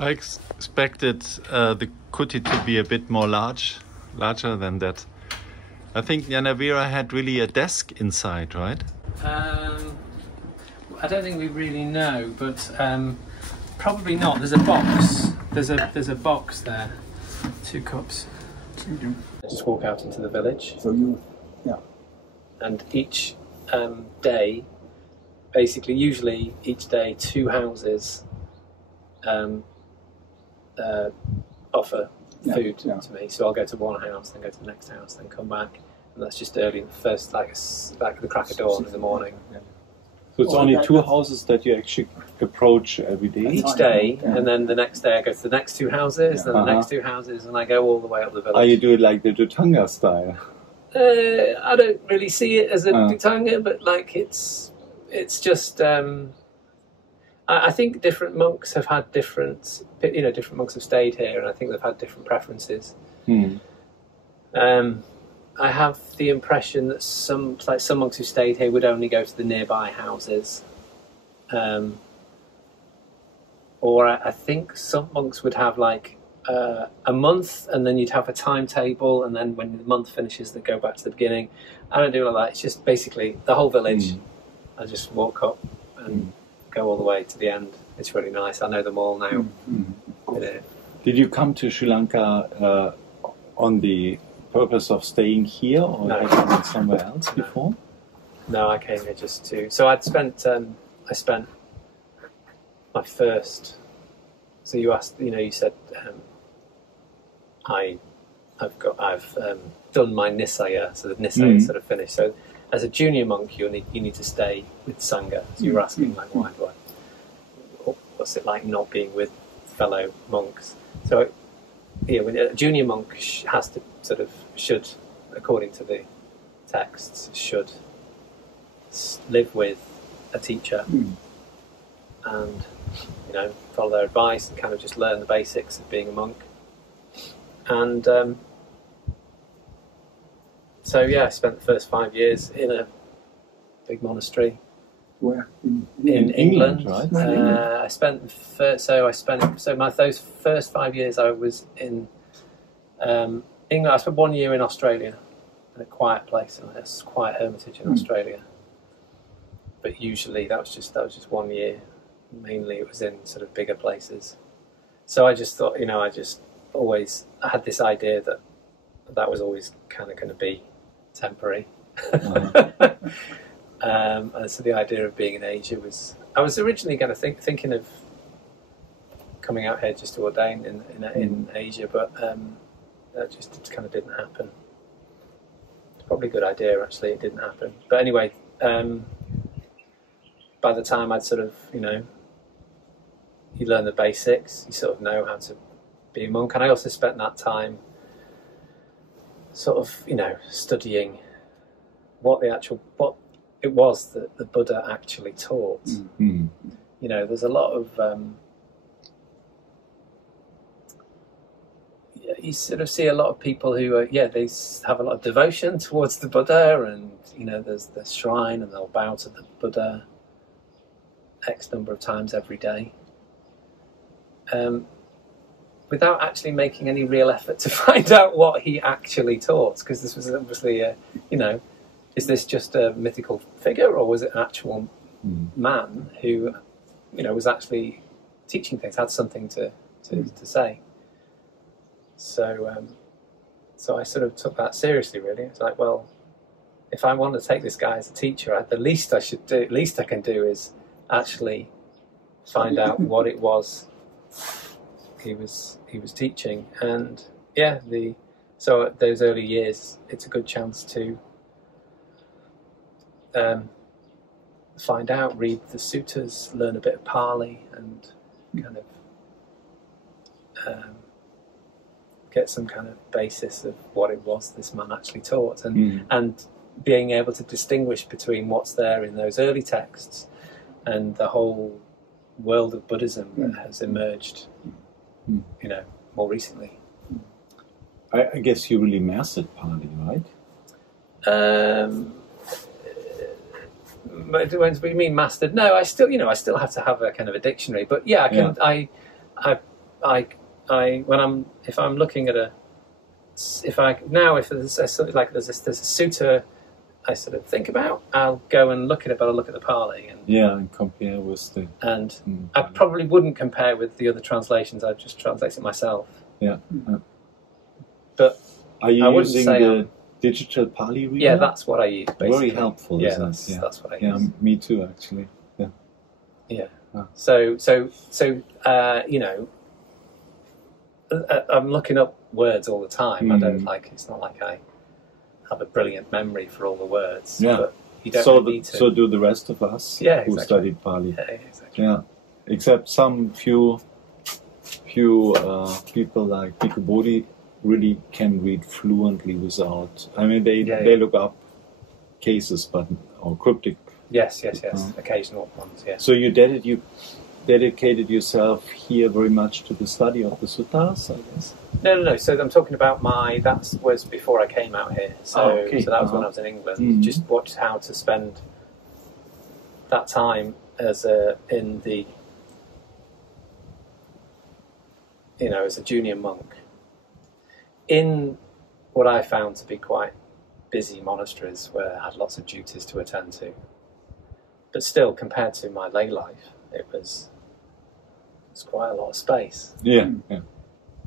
I expected the kuti to be a bit more larger than that. I think Ñāṇavīra had really a desk inside, right? I don't think we really know, but probably not. There's a box. There's a box there. 2 cups. Just walk out into the village. So you, yeah. And each day, basically, usually each day, 2 houses offer food to me. So I'll go to one house, then go to the next house, then come back, and that's just early in the first, like the crack of dawn in the morning. Yeah. So it's only 2 houses that you actually approach every day? Each day, and then the next day I go to the next 2 houses, then the next 2 houses, and I go all the way up the village. Oh, you do it like the Dhutanga style? I don't really see it as a Dhutanga, but like it's just... I think different monks have had different monks have stayed here, and I think they've had different preferences. I have the impression that some monks who stayed here would only go to the nearby houses, or I think some monks would have like a month, and then you'd have a timetable, and then when the month finishes, they go back to the beginning. I don't do all that. It's just basically the whole village. I just walk up and go all the way to the end. It's really nice. I know them all now. Did you come to Sri Lanka on the purpose of staying here, or had you been somewhere else before? No, I came here just to... So I spent my first... So you asked, you said I've done my Nisaya, so the Nisaya is sort of finished. So as a junior monk, you need to stay with Sangha. So you were asking, like, what's it like not being with fellow monks? So, when a junior monk has to should, according to the texts, should live with a teacher and, follow their advice and kind of just learn the basics of being a monk. And so I spent the first 5 years in a big monastery. Where? In England, right? Those first 5 years I was in England. I spent 1 year in Australia, in a quiet place, in a quiet hermitage in Australia. But usually that was just 1 year. Mainly it was in sort of bigger places. So I just thought, I had this idea that was always kind of going to be temporary. And so the idea of being in Asia was... I was originally going to thinking of coming out here just to ordain in Asia, but that just kind of didn't happen. It's probably a good idea, actually. It didn't happen. But anyway, by the time I'd sort of, you learn the basics, you sort of know how to be a monk. And I also spent that time sort of, studying what it was that the Buddha actually taught. There's a lot of... you sort of see a lot of people who are, they have a lot of devotion towards the Buddha, and, there's the shrine, and they'll bow to the Buddha X number of times every day. Without actually making any real effort to find out what he actually taught, because this was obviously is this just a mythical figure, or was it an actual man who, was actually teaching things, had something to say? So I sort of took that seriously, really. It's like, well, if I want to take this guy as a teacher, the least I can do is actually find out what it was he was teaching. And so those early years, it's a good chance to find out, read the suttas, learn a bit of Pali, and kind of get some kind of basis of what it was this man actually taught, and being able to distinguish between what's there in those early texts and the whole world of Buddhism that has emerged, more recently. I guess you really mastered Pali, right? What do you mean mastered? No, I still have to have a kind of a dictionary. But yeah, I if I'm looking at if there's a sutta I sort of think about, I'll go and look at it, but I'll look at the Pali and compare with the. And I probably wouldn't compare with the other translations. I'd just translate it myself. Yeah. But are you using the digital Pali reader? Yeah, that's what I use. Basically. Very helpful. Yeah, that's what I use. Yeah, me too, actually. Yeah. Yeah. So you know, I'm looking up words all the time. I don't it's not like I have a brilliant memory for all the words. Yeah. But you don't need to. So do the rest of us who studied Pali. Yeah, exactly. Yeah. Except some few people like Bhikkhu Bodhi really can read fluently without. I mean, they look up cases, or cryptic. Yes. Occasional ones. Yeah. So you dedicated yourself here very much to the study of the suttas, I guess. No. So I'm talking about that was before I came out here. So so that was when I was in England. Just watched how to spend that time as a junior monk in what I found to be quite busy monasteries where I had lots of duties to attend to. But still, compared to my lay life, it was quite a lot of space. Yeah.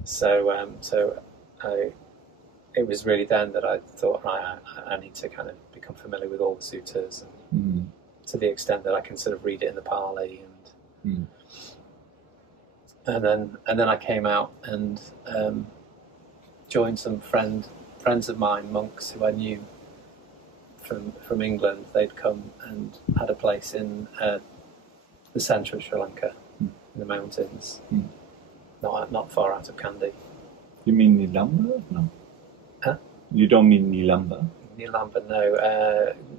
So it was really then that I thought, I need to kind of become familiar with all the suttas, and to the extent that I can sort of read it in the Pali, and then I came out and joined some friends of mine, monks who I knew from England. They'd come and had a place in the centre of Sri Lanka, in the mountains, not far out of Kandy. You mean Nilamba? No. Huh? You don't mean Nilamba? Nilamba, no.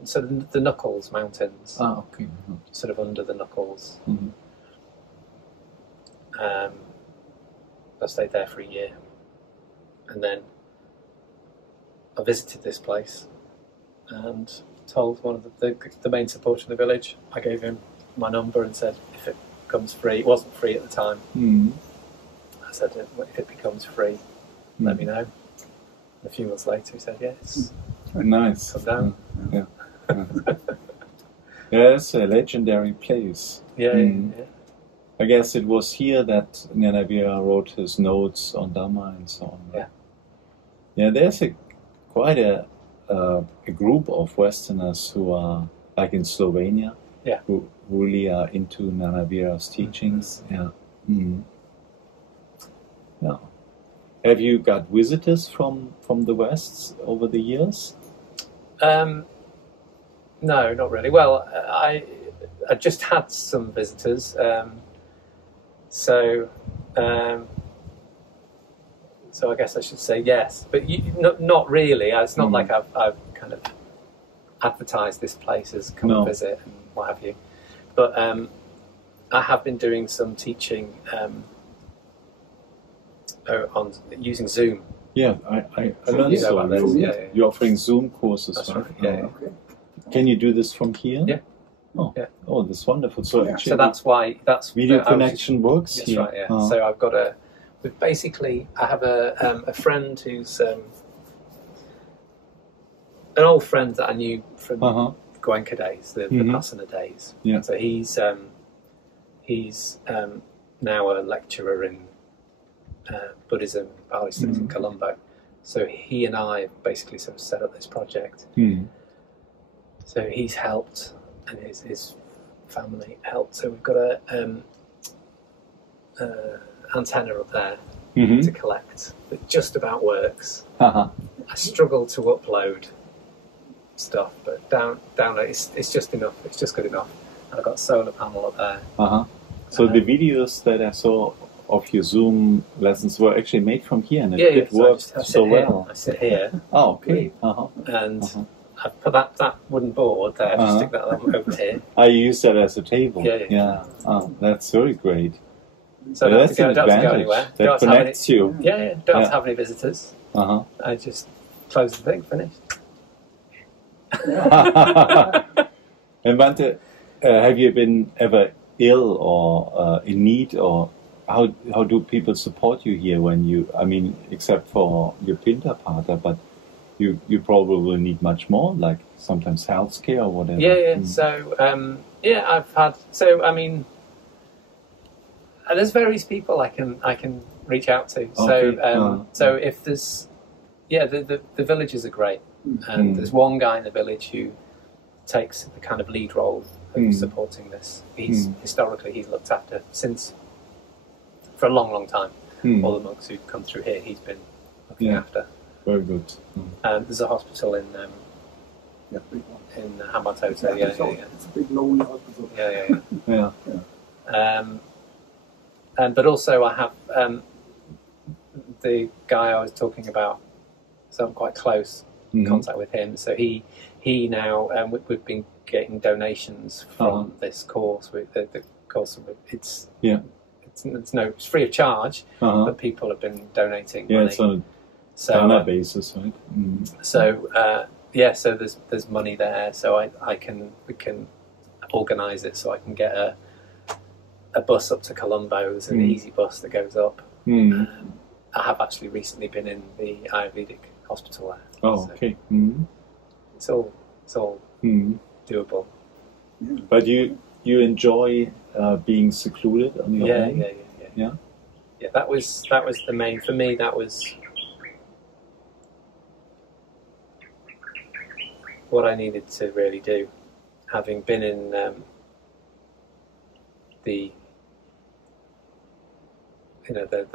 So the Knuckles Mountains. Ah, okay. Sort of under the Knuckles. I stayed there for a year, and then I visited this place and told one of the main supporter in the village. I gave him my number and said, if it becomes free, it wasn't free at the time. I said, if it becomes free, let me know. And a few months later, he said, yes. Nice. Come down. Yeah. Yeah, it's a legendary place. Yeah. I guess it was here that Ñāṇavīra wrote his notes on Dhamma and so on. Yeah. Yeah, there's quite a group of Westerners who are, like in Slovenia, who really are into Ñāṇavīra's teachings. Yeah. Yeah. Have you got visitors from the West over the years? No, not really. Well, I just had some visitors. So I guess I should say yes, but not really. It's not like I've kind of advertised this place as come and visit and what have you. But I have been doing some teaching on using Zoom. Yeah, I learned so. About this. Yeah. You're offering Zoom courses, That's right? Yeah. Okay. Can you do this from here? Yeah. Oh, yeah. Oh, that's wonderful. So actually, so that's why video connection works that's here. Right. Yeah. So I've got I have a friend who's an old friend that I knew from Goenka days, the Vipassana days. Yeah. So he's now a lecturer in Buddhism, Pali studies in Colombo. So he and I basically sort of set up this project. So he's helped, and his family helped. So we've got a antenna up there to collect. It just about works. I struggle to upload stuff, but down it's just enough. It's just good enough. And I've got a solar panel up there. So the videos that I saw of your Zoom lessons were actually made from here, and it worked so well. I sit here. Oh, okay. And I've put that wooden board there. Just stick that over here. I use that as a table. Yeah. Oh, that's very great. So that's an don't have to go advantage. anywhere. That connects you. Yeah. Don't have to have any visitors. I just close the thing, finished. And Bhante, have you been ever ill or in need or how do people support you here when you? I mean, except for your Pinta partner, but you probably will need much more, like sometimes healthcare or whatever. Yeah. So I've had. So I mean, there's various people I can reach out to. Okay. So if there's, the villages are great, and there's one guy in the village who takes the kind of lead role of supporting this. He's historically he's looked after for a long time. All the monks who've come through here, he's been looking after. Very good. There's a hospital in big one. in Hambantota. It's a big lonely hospital. But also I have the guy I was talking about, so I'm quite close contact with him. So he now we've been getting donations from this course. The course it's free of charge, but people have been donating money. It's on a donor basis, right? So so there's money there. So we can organise it so I can get a bus up to Colombo's, an easy bus that goes up. I have actually recently been in the Ayurvedic hospital there. Oh, so okay. It's all doable. But you enjoy being secluded on your own? Yeah. That was the main for me. That was what I needed to really do, having been in the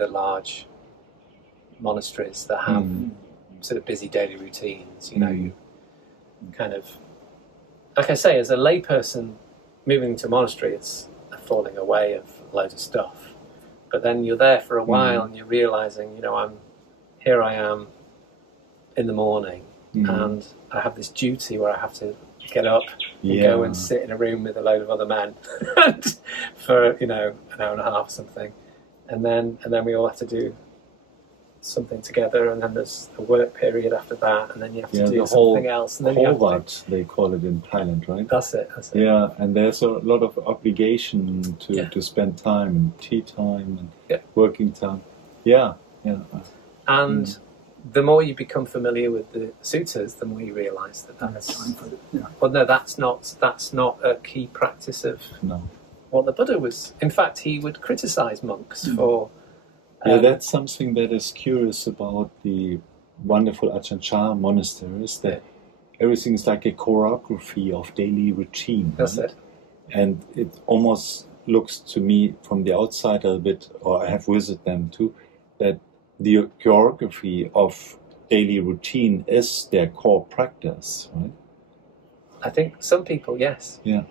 large monasteries that have sort of busy daily routines. You kind of, like I say, as a layperson moving to a monastery, it's a falling away of loads of stuff. But then you're there for a while and you're realizing, here I am in the morning and I have this duty where I have to get up and go and sit in a room with a load of other men for an hour and a half or something, and then we all have to do something together, and then there's a work period after that, and then you have to do something else, and then they call it in Thailand, right? That's it. Yeah, and there's a lot of obligation to spend time and tea time and working time. And the more you become familiar with the suttas, the more you realise that's time for it. Well, no, that's not a key practice of what the Buddha was. In fact, he would criticise monks for. That's something that is curious about the wonderful Akiñcano monasteries, that everything is like a choreography of daily routine. That's it. And it almost looks to me from the outside a bit, or I have visited them too, that the choreography of daily routine is their core practice, right? I think some people, yes. Yeah.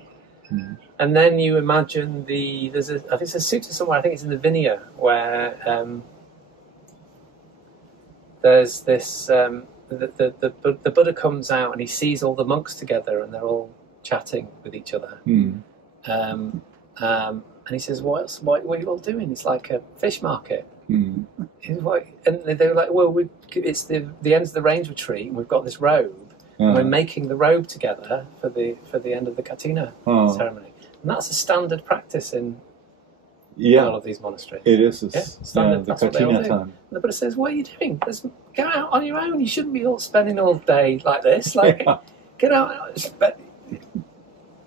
And then you imagine there's a sutta somewhere, I think it's in the Vinaya, where there's this the Buddha comes out and he sees all the monks together and they're all chatting with each other. And he says, what are you all doing? It's like a fish market. And they were like, well, it's the end of the rains retreat and we've got this robe. And we're making the robe together for the end of the Katina ceremony, and that's a standard practice in a lot of these monasteries. It is standard. The that's what they all Katina do. time. And the Buddha says, "What are you doing? Go out on your own. You shouldn't be all spending all day like this. Like, get out,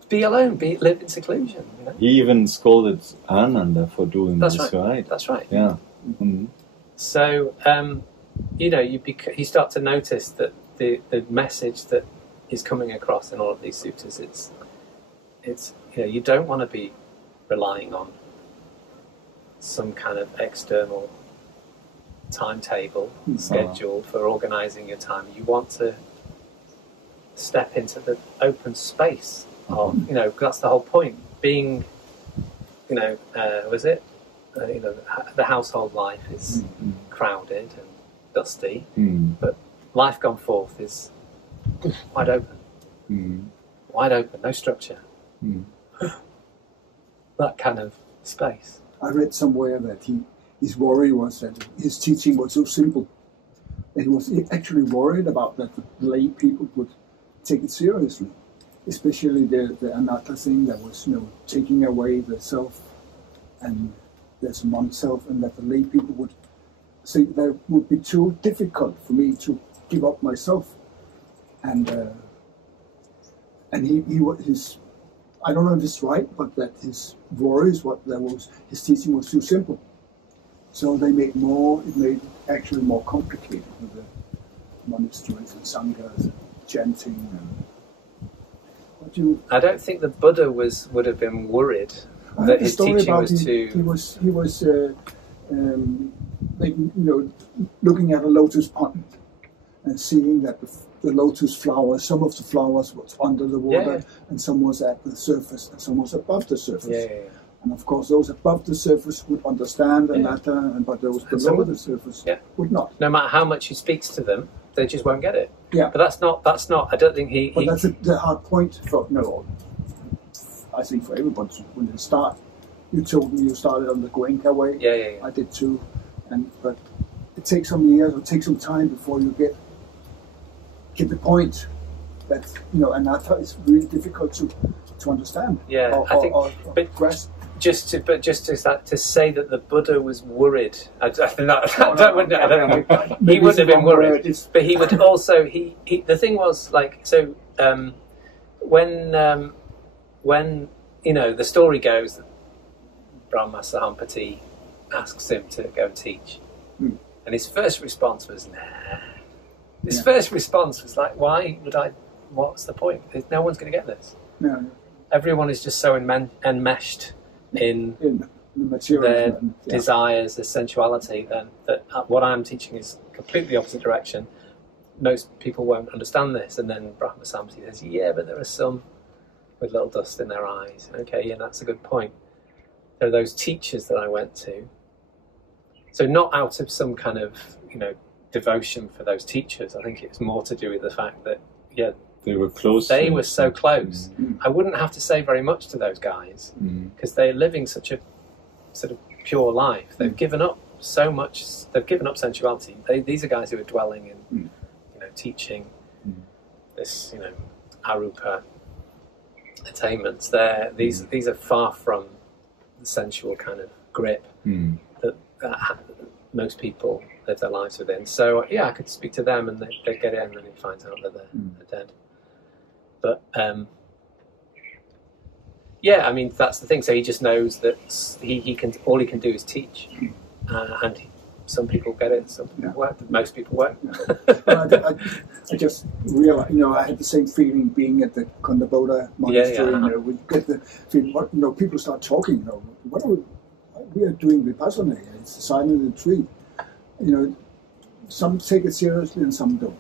be alone, live in seclusion." He even scolded Ananda for doing this, right? That's right. Yeah. So you start to notice that the message that is coming across in all of these suttas, it's you don't want to be relying on some kind of external timetable schedule for organising your time. You want to step into the open space of that's the whole point. Being the household life is crowded and dusty, but life gone forth is wide open. Wide open, no structure. That kind of space. I read somewhere that his worry was that his teaching was so simple. And he was actually worried about that the lay people would take it seriously. Especially the anatta thing that was taking away the self and there's a monk self, and that the lay people would think that it would be too difficult for me to give up myself. And his, I don't know if it's right, but that his worries, his teaching was too simple. So they made it made actually more complicated with the monasteries and sanghas and chanting. I don't think the Buddha would have been worried that his teaching was too. He was like, looking at a lotus pond and seeing that the lotus flowers, some of the flowers was under the water, and some was at the surface, and some was above the surface. And of course, those above the surface would understand the matter, but those below the surface would not. No matter how much he speaks to them, they just won't get it. Yeah. But that's not. I don't think he. But that's the hard point for I think for everybody when they start. You told me you started on the Goenka way. Yeah. I did too, but it takes some years, it takes some time before you get the point that anatta is really difficult to understand. Yeah, I think. But grasp. Just to say that the Buddha was worried. I don't think he wouldn't have been worried, but he would also. He the thing was like so. When the story goes that Brahma Sahampati asks him to go and teach, and his first response was nah. His first response was like, "Why would I? What's the point? No one's going to get this. No. Everyone is just so enmeshed in the material, their desires, their sensuality, then that what I'm teaching is completely opposite direction. Most people won't understand this." And then Brahma Sahampati says, "Yeah, but there are some with little dust in their eyes." Okay, yeah, that's a good point. There are those teachers that I went to. So not out of some kind of devotion for those teachers. I think it's more to do with the fact that they were close. They were so close. I wouldn't have to say very much to those guys because they're living such a sort of pure life. They've given up so much. They've given up sensuality. These are guys who are dwelling in, teaching this, arupa attainments. These are far from the sensual kind of grip that most people live their lives within. So I could speak to them, and they get in, and then he finds out that they're dead. But I mean that's the thing. So he just knows that he can. All he can do is teach, and some people get it, some people won't. Most people won't. I just realized, I had the same feeling being at the Kondabodha monastery. We get the feeling, people start talking. What are we are doing vipassana? It's a silent retreat. Some take it seriously and some don't.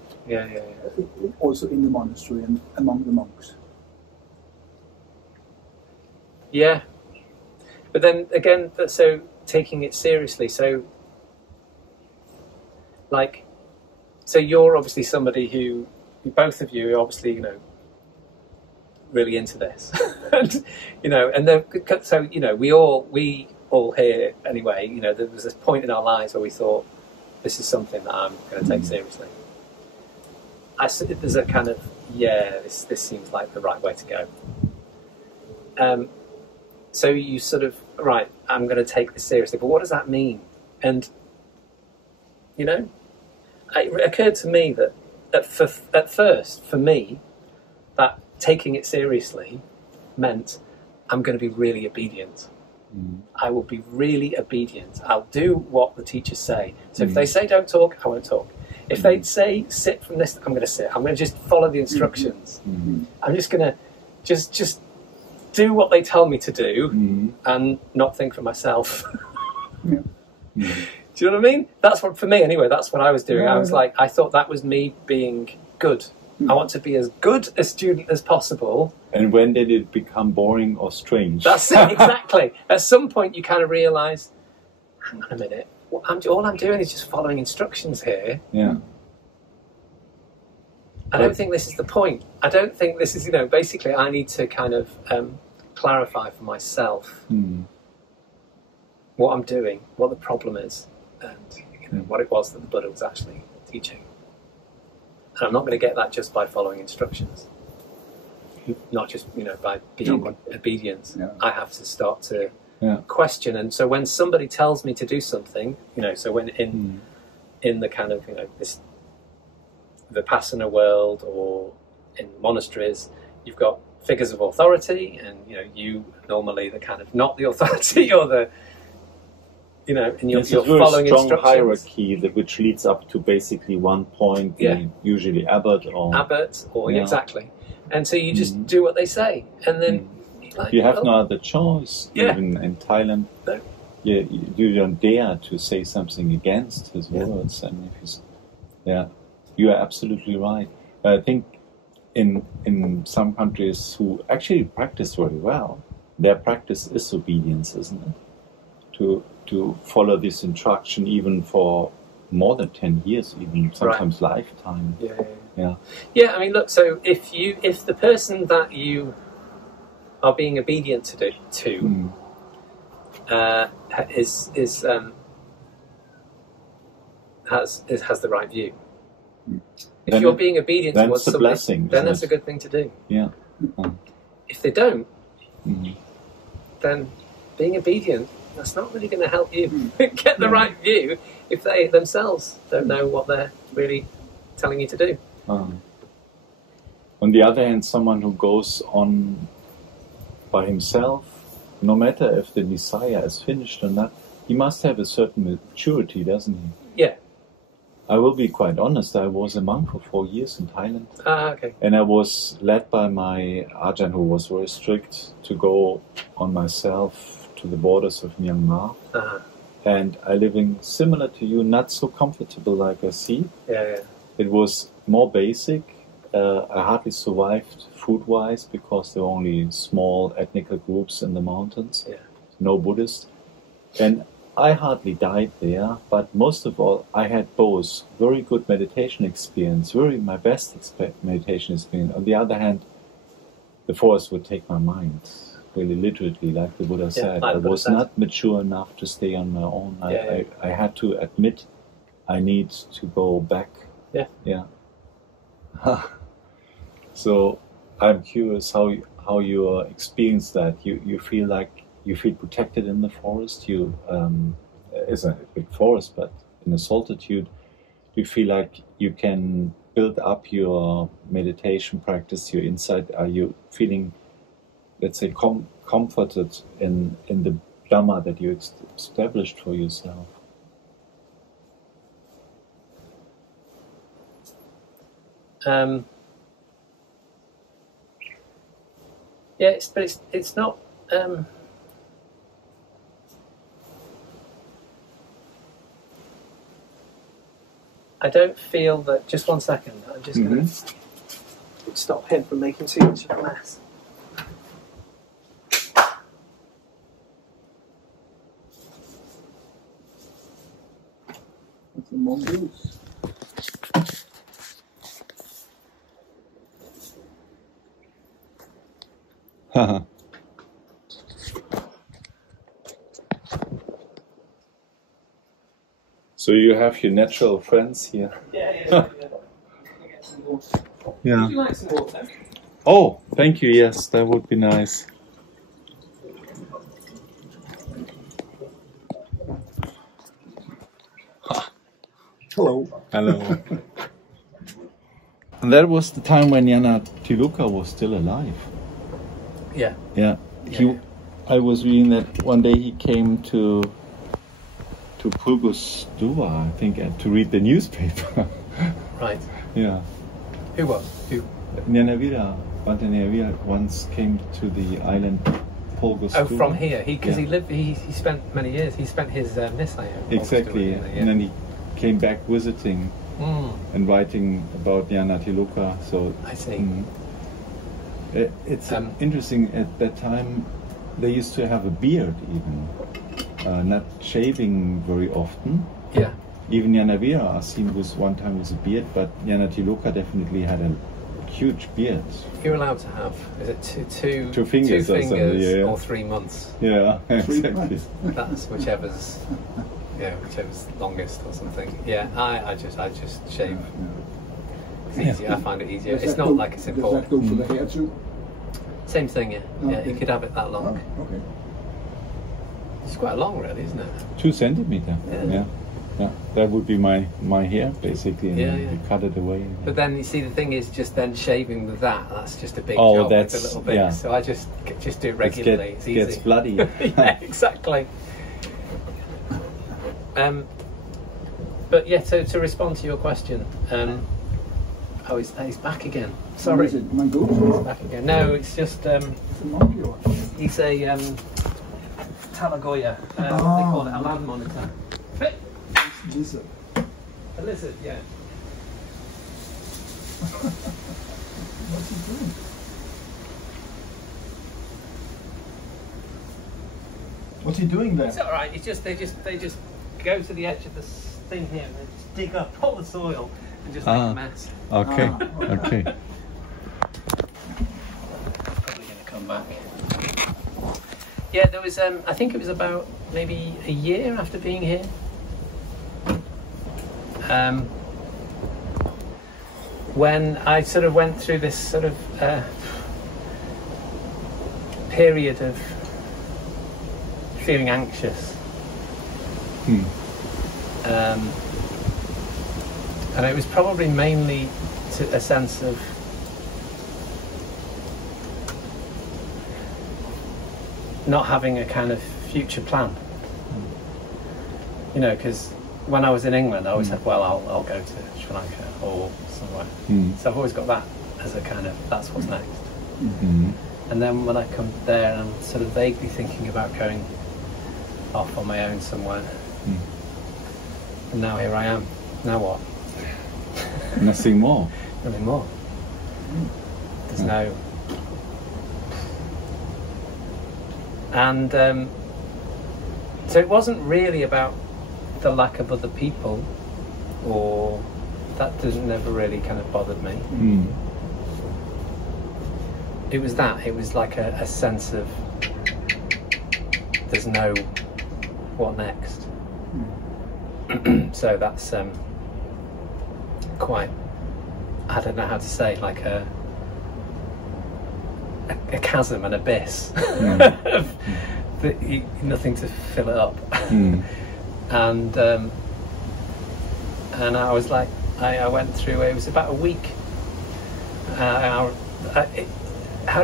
Also in the monastery and among the monks. Yeah, but then again, so taking it seriously. So, so you're obviously somebody who, both of you are obviously, really into this, and then so we all here anyway. There was this point in our lives where we thought, this is something that I'm going to take seriously. There's a kind of, this seems like the right way to go. So you sort of, right, I'm going to take this seriously, but what does that mean? And, it occurred to me that at first, for me, that taking it seriously meant I'm going to be really obedient. I will be really obedient. I'll do what the teachers say. So if they say don't talk, I won't talk. If they say sit from this, I'm going to sit. I'm going to just follow the instructions. I'm just going to just do what they tell me to do and not think for myself. Do you know what I mean? That's what, for me anyway, that's what I was doing. I was like, I thought that was me being good. I want to be as good a student as possible. And when did it become boring or strange? That's it, exactly. At some point you kind of realise, hang on a minute, all I'm doing is just following instructions here. Yeah. I don't think this is the point. I don't think this is, basically I need to kind of clarify for myself what I'm doing, what the problem is, and what it was that the Buddha was actually teaching. And I'm not going to get that just by following instructions. Not just, by being obedient. I have to start to question. And so when somebody tells me to do something, you know, so when in the kind of, you know, this Vipassana world or in monasteries, you've got figures of authority, and you know, you normally the kind of not the authority or the, you know, and you're following strong instructions. Hierarchy which leads up to basically one point, usually abbot or exactly, and so you just do what they say, and then you have no other choice. Even in Thailand, you don't dare to say something against his words, and if you are absolutely right. I think in some countries who actually practice very well, their practice is obedience, isn't it? To follow this instruction even for more than 10 years, even sometimes lifetime. Yeah, I mean, look, so if the person that you are being obedient to has the right view. If then you're being obedient towards somebody, blessing, then that's a good thing to do. Yeah. If they don't, then being obedient, that's not really going to help you get the right view if they themselves don't know what they're really telling you to do. On the other hand, someone who goes on by himself, no matter if the desire is finished or not, he must have a certain maturity, doesn't he? Yeah. I will be quite honest, I was a monk for 4 years in Thailand. Okay. And I was led by my Ajahn, who was very strict, to go on myself to the borders of Myanmar. And I living similar to you, not so comfortable like I see. It was more basic. I hardly survived food-wise because there were only small ethnic groups in the mountains. No Buddhists. And I hardly died there, but most of all, I had both very good meditation experience, my best meditation experience. On the other hand, the forest would take my mind, really literally, like the Buddha said. I was not mature enough to stay on my own. I had to admit I need to go back. So I'm curious how you experience that. You feel like you feel protected in the forest. You it's a big forest, but in a solitude, you feel like you can build up your meditation practice, your insight. Are you feeling, let's say, comforted in the Dhamma that you established for yourself? It's not. I don't feel that. Just 1 second. I'm just going to stop him from making too much of a mess. That's a mongoose. So you have your natural friends here. Yeah. Would you like some water? Oh, thank you. Yes, that would be nice. Hello. And that was the time when Ñāṇavīra was still alive. Yeah. I was reading that one day he came to Purgus Duva, I think, to read the newspaper. Right. Yeah. Who? Ñāṇavīra, Bhante Akiñcano once came to the island Purgus Duva. Oh, from here. He spent many years. He spent his Nisaya. Exactly. And then he came back visiting and writing about Ñāṇavīra. So I see. It's interesting. At that time, they used to have a beard even. Not shaving very often. Yeah. Even Ñāṇavīra are seen with one time with a beard, but Ñāṇavīra definitely had a huge beard. You're allowed to have, is it two fingers or 3 months? Yeah, exactly. That's whichever's longest or something. Yeah, I just shave. It's easier. I find it easier. It's not like it's important. Does that go for the hair too? Same thing, yeah. Yeah, you could have it that long. Oh, okay. quite long, really, isn't it? 2 centimeters. Yeah. Yeah. That would be my hair, basically, and you cut it away. But then you see, the thing is, just then shaving with that's just a big job. That's with a little bit. So I just do it regularly. It's easy. Gets bloody. Yeah, exactly. But yeah, to respond to your question, he's back again. Sorry. Is it mongoose? He's back again. No, it's just It's a monkey or what? he's a Talagoya. They call it a land monitor. Lizard. A lizard, yeah. What's he doing? What's he doing there? It's all right. It's just they just go to the edge of this thing here and they just dig up all the soil and just make a mess. Okay. Okay. Probably going to come back. Yeah, there was. I think it was about maybe a year after being here. When I sort of went through this sort of period of feeling anxious. And it was probably mainly to a sense of not having a kind of future plan. You know, because when I was in England, I always said, well, I'll go to Sri Lanka or somewhere. So I've always got that as a kind of, that's what's next. And then when I come there, I'm sort of vaguely thinking about going off on my own somewhere. And now here I am. Now what? Nothing more. Nothing more. There's no... And so it wasn't really about the lack of other people, or that never really kind of bothered me. It was that. It was like a sense of there's no what next. So that's quite, I don't know how to say, like a chasm, an abyss. Nothing to fill it up. And I was like, I went through, it was about a week. How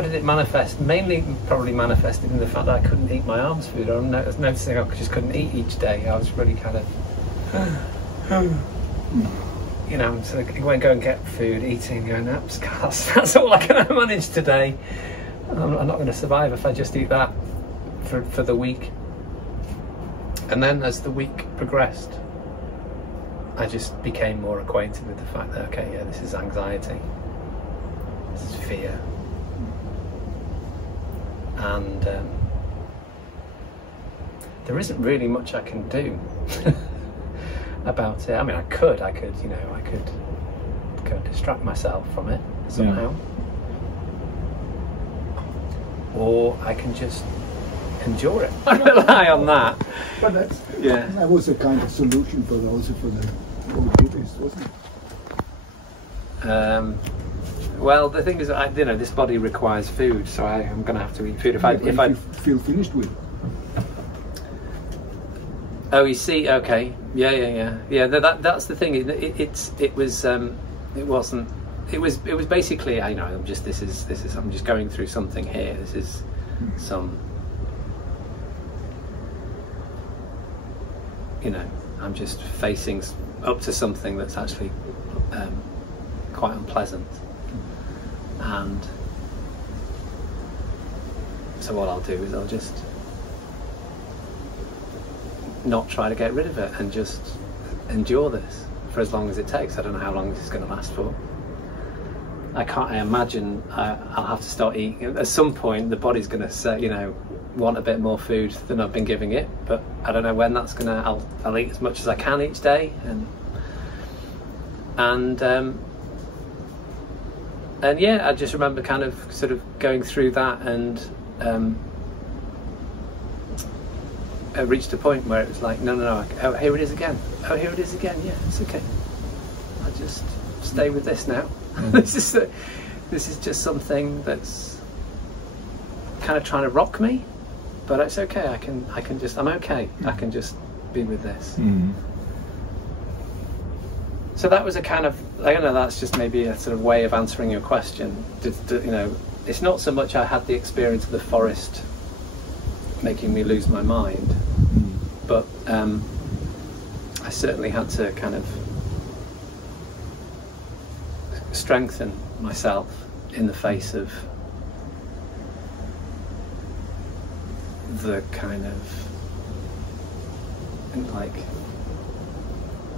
did it manifest? Mainly probably manifested in the fact that I couldn't eat my arms food. I was noticing I just couldn't eat each day. I was really kind of, you know, so I went go and get food, eating, going, that's all I can manage today. I'm not going to survive if I just eat that for the week. And then as the week progressed, I just became more acquainted with the fact that, okay, yeah, this is anxiety, this is fear. And there isn't really much I can do about it. I mean, I could, you know, I could go distract myself from it somehow. Or I can just endure it. I rely on that. But that was a kind of solution for the old Buddhists, wasn't it? Well, the thing is, you know, this body requires food, so I'm going to have to eat food. If I feel finished with it. Oh, you see, okay, yeah. That's the thing. It was basically, you know, I'm just going through something here. This is some, you know, I'm just facing up to something that's actually quite unpleasant. And so what I'll do is I'll just not try to get rid of it and just endure this for as long as it takes. I don't know how long this is going to last for. I imagine I'll have to start eating. At some point the body's going to say, you know, want a bit more food than I've been giving it, but I don't know when that's going to. I'll eat as much as I can each day, and yeah, I just remember kind of sort of going through that, and I reached a point where it was like, no, oh, here it is again. Oh, here it is again. Yeah, it's okay. I'll just stay with this now. This is just something that's kind of trying to rock me, but it's okay. I can just, I'm okay. I can just be with this. So that was a kind of, I don't know, that's just maybe a sort of way of answering your question. You know, it's not so much I had the experience of the forest making me lose my mind, but I certainly had to kind of strengthen myself in the face of the kind of like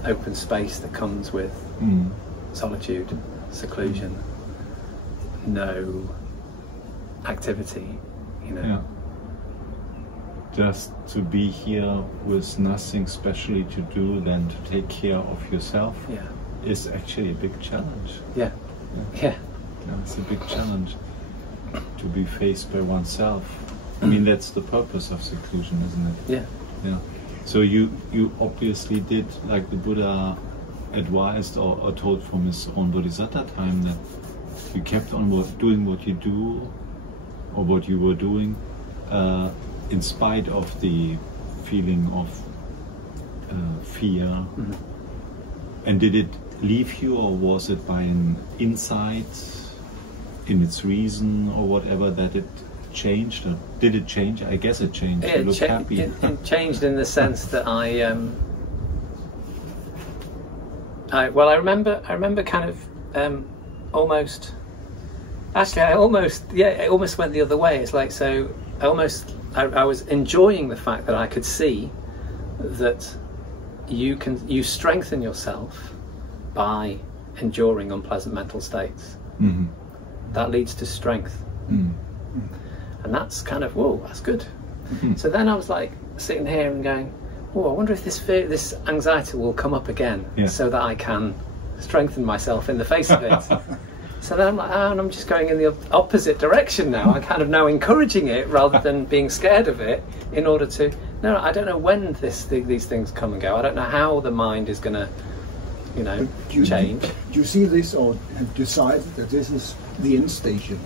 open space that comes with solitude, seclusion, no activity, you know. Yeah. Just to be here with nothing specially to do than to take care of yourself is actually a big challenge. Yeah. It's a big challenge to be faced by oneself. I mean, that's the purpose of seclusion, isn't it? Yeah. So you obviously did, like the Buddha advised or told from his own bodhisattva time, that you kept on doing what you do or what you were doing in spite of the feeling of fear. And did it leave you, or was it by an insight in its reason or whatever that it changed? Or did it change? I guess it changed. You look happy. It changed in the sense that I remember kind of almost. Actually, it almost went the other way. It's like, so I was enjoying the fact that I could see that you strengthen yourself by enduring unpleasant mental states. That leads to strength. And that's kind of, whoa, that's good. So then I was like sitting here and going, oh, I wonder if this anxiety will come up again, so that I can strengthen myself in the face of it. So then I'm like, and I'm just going in the opposite direction now. I'm kind of now encouraging it rather than being scared of it, in order to, no, I don't know when these things come and go. I don't know how the mind is going to, you know, change. Do you see this, or have decided that this is the end station?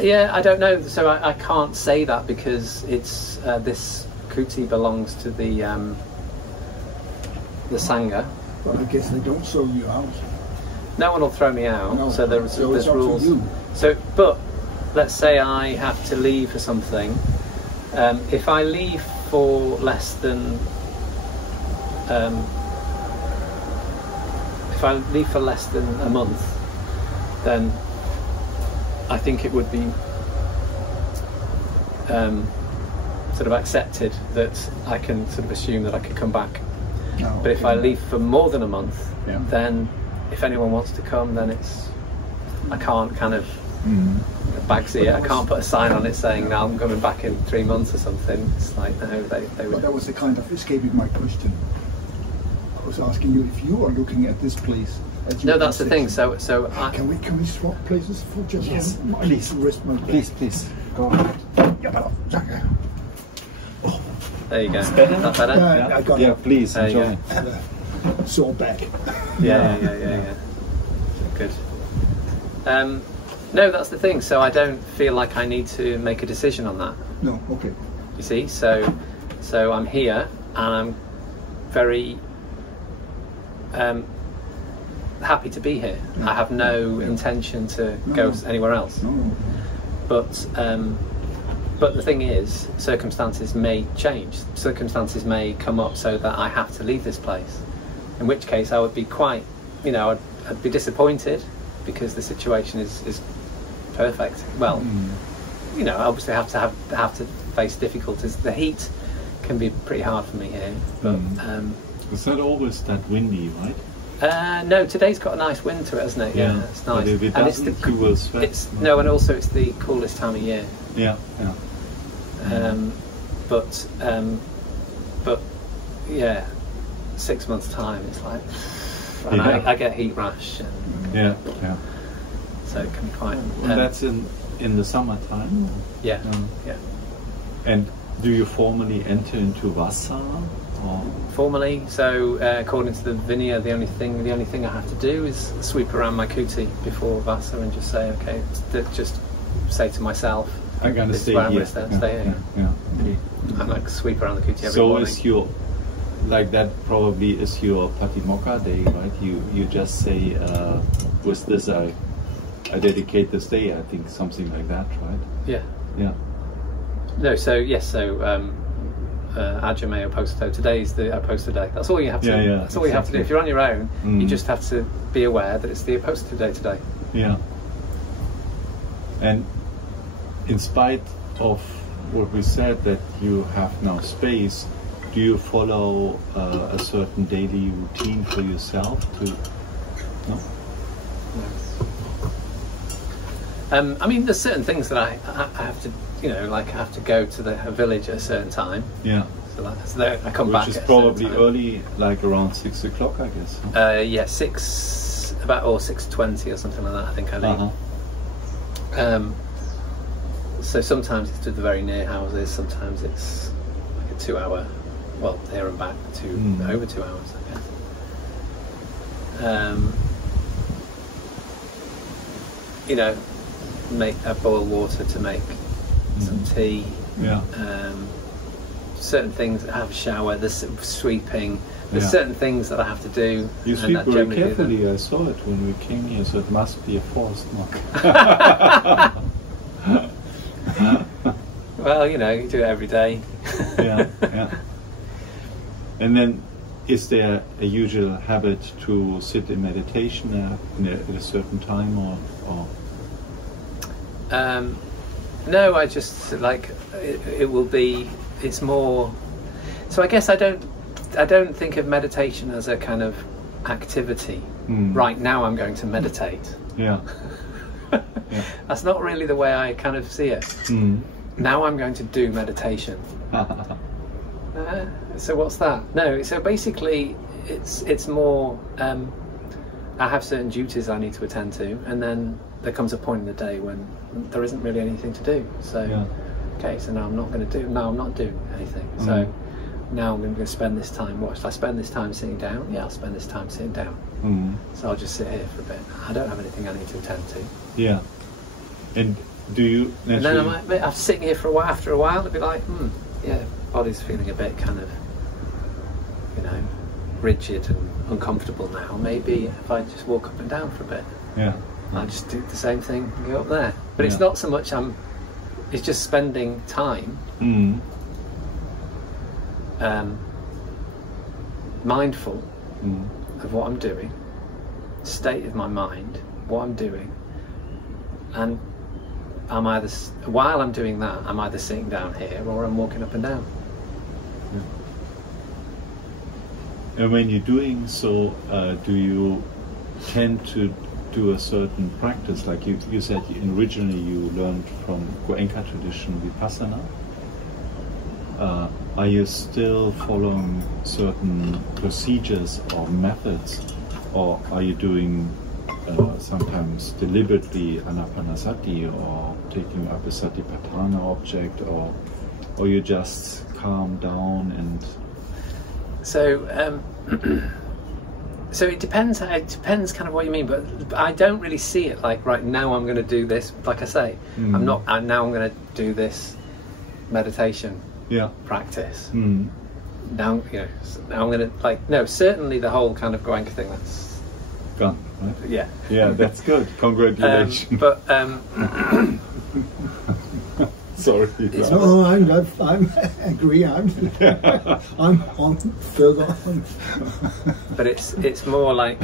Yeah, I don't know. So I can't say that, because it's this kuti belongs to the Sangha. Well, I guess they don't throw you out. No one will throw me out. No. So there's rules. So, but let's say I have to leave for something. If I leave for less than a month, then I think it would be sort of accepted that I can sort of assume that I could come back. Oh, but if I leave for more than a month, then if anyone wants to come, then I can't kind of backseat it. I can't put a sign on it saying, no, I'm coming back in 3 months or something. It's like, no, they would. But that was a kind of escaping my question. I was asking you if you are looking at this place. No, that's the thing. So can we swap places for just one? Please. Please. Go ahead. There you go. It's better? Not better? I got it. Please enjoy. Sore back. Yeah. Good. No, that's the thing. So I don't feel like I need to make a decision on that. No. Okay. You see, so I'm here, and I'm very happy to be here. I have no intention to go anywhere else. No. But the thing is, circumstances may change. Circumstances may come up so that I have to leave this place. In which case, I would be quite, I'd be disappointed, because the situation is perfect. Well, obviously I have to face difficulties. The heat can be pretty hard for me here. But it's not always that windy, right? No, today's got a nice wind to it, hasn't it? Yeah, it's nice. But if it doesn't, you will sweat. And also it's the coolest time of year. Yeah. But yeah, 6 months' time, it's like, and I get heat rash. And, so it can be quite. And that's in the summertime. Yeah. And do you formally enter into Vasa? Or? Formally, so according to the Vinaya, the only thing I have to do is sweep around my kuti before Vasa and just say, okay, just say to myself, I'm gonna stay where I'm here. gonna stay here. Yeah. Okay. I like sweep around the kuti every morning. So is your, like that probably is your Patimokkha day, right? You just say, with this I dedicate this day. I think something like that, right? Yeah. Yeah. No. So yes. So Ajame Oposto. Today's the Oposto day. That's all you have to. Yeah, that's all you have to do. If you're on your own, you just have to be aware that it's the Oposto day today. Yeah. And in spite of what we said, that you have now space, do you follow a certain daily routine for yourself? No? I mean, there's certain things that I have to, you know, like I have to go to a village at a certain time. Yeah. So I come back. Which is probably early, like around 6 o'clock, I guess. Huh? Yeah, 6:20 or something like that. I think I leave. So sometimes it's to the very near houses. Sometimes it's like a 2 hour, well, there and back to over 2 hours, I guess. You know, boil water to make some tea. Yeah. Certain things, I have a shower. There's sweeping. There's certain things that I have to do. You sweep very carefully. I saw it when we came here, so it must be a forced knock. Well, you know, you do it every day. Yeah. And then, is there a usual habit to sit in meditation at a certain time, or? No, I just like it will be. It's more. So I guess I don't think of meditation as a kind of activity. Right now, I'm going to meditate. Yeah. That's not really the way I kind of see it. Now I'm going to do meditation. So what's that? No, so basically it's more I have certain duties I need to attend to, and then there comes a point in the day when there isn't really anything to do. So okay, so now I'm not doing anything. So now I'm going to spend this time. What should I spend this time sitting down? Yeah, I'll spend this time sitting down. So I'll just sit here for a bit. I don't have anything I need to attend to. Yeah. And do you and then I'm sitting here for a while. After a while, it'll be like, yeah, body's feeling a bit kind of, you know, rigid and uncomfortable now. Maybe if I just walk up and down for a bit. Yeah. I just do the same thing and go up there. But it's not so much it's just spending time mindful of what I'm doing, state of my mind, what I'm doing, and while I'm doing that, I'm either sitting down here or I'm walking up and down. And when you're doing so, do you tend to do a certain practice? Like you said, originally you learned from Goenka tradition Vipassana. Are you still following certain procedures or methods, or are you doing sometimes deliberately anapanasati, or taking up a satipatthana object, or you just calm down and? So it depends. It depends kind of what you mean, but I don't really see it like right now I'm going to do this. Like I say, now I'm going to do this meditation practice. Now, you know, now I'm going to certainly the whole kind of Goenka thing, that's gone. Right? Yeah, that's good. Congratulations. Sorry. No, I agree. I'm on further on. But it's more like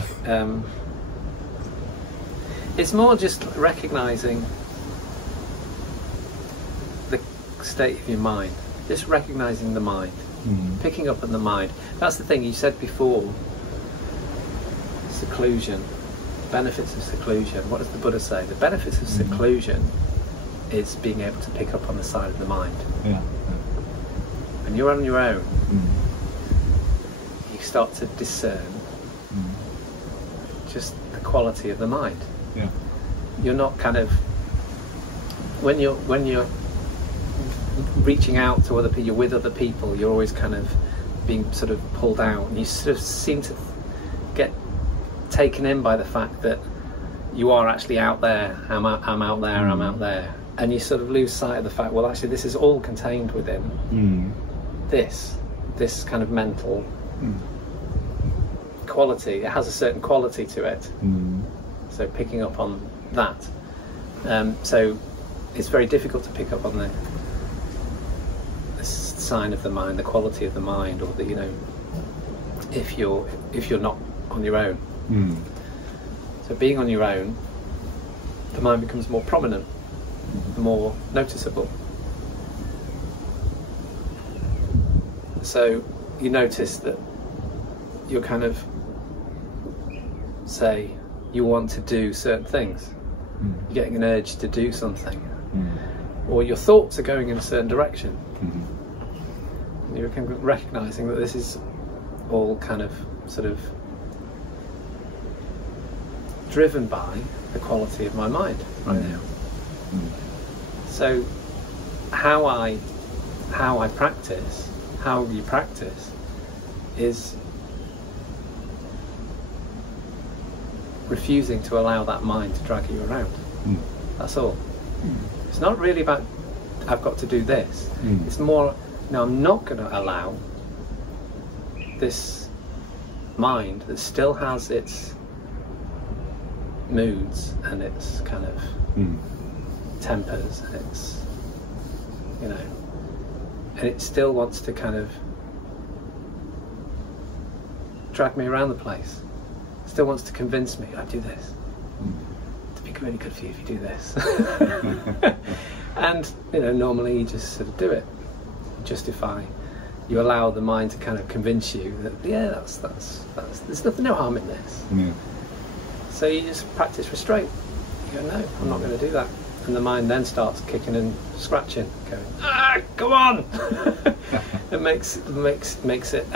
it's more just recognizing the state of your mind, just recognizing the mind, picking up on the mind. That's the thing you said before. Seclusion, benefits of seclusion. What does the Buddha say? The benefits of seclusion is being able to pick up on the side of the mind. When you're on your own, you start to discern just the quality of the mind. You're not kind of when you're reaching out to other people, you're with other people, you're always kind of being sort of pulled out, and you sort of seem to get taken in by the fact that you are actually out there. I'm out there. I'm out there. and you sort of lose sight of the fact, well, actually, this is all contained within this kind of mental quality. It has a certain quality to it. So picking up on that. So it's very difficult to pick up on the sign of the mind, the quality of the mind, or the, you know, if you're not on your own. So being on your own, the mind becomes more prominent, more noticeable. So you notice that you're kind of, say, you want to do certain things. You're getting an urge to do something, or your thoughts are going in a certain direction. And you're kind of recognizing that this is all kind of sort of driven by the quality of my mind right now. So how you practice is refusing to allow that mind to drag you around. That's all. It's not really about I've got to do this. It's more, no, I'm not going to allow this mind that still has its moods and its kind of tempers and its, you know, and it still wants to kind of drag me around the place. Still wants to convince me, I do this. It'd be really good for you if you do this. And, you know, normally you just sort of do it. Justify. You allow the mind to kind of convince you that, yeah, that's there's nothing, no harm in this. So you just practice restraint. You go, no, I'm not going to do that. And the mind then starts kicking and scratching, going, go on! It makes it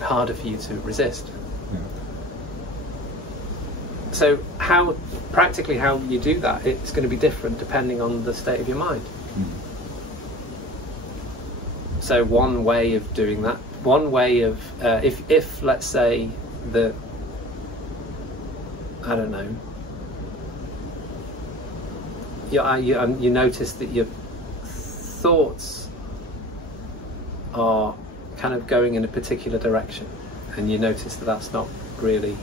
harder for you to resist. So practically how you do that, it's going to be different depending on the state of your mind. So one way of doing that, if let's say I don't know, you notice that your thoughts are kind of going in a particular direction, and you notice that that's not really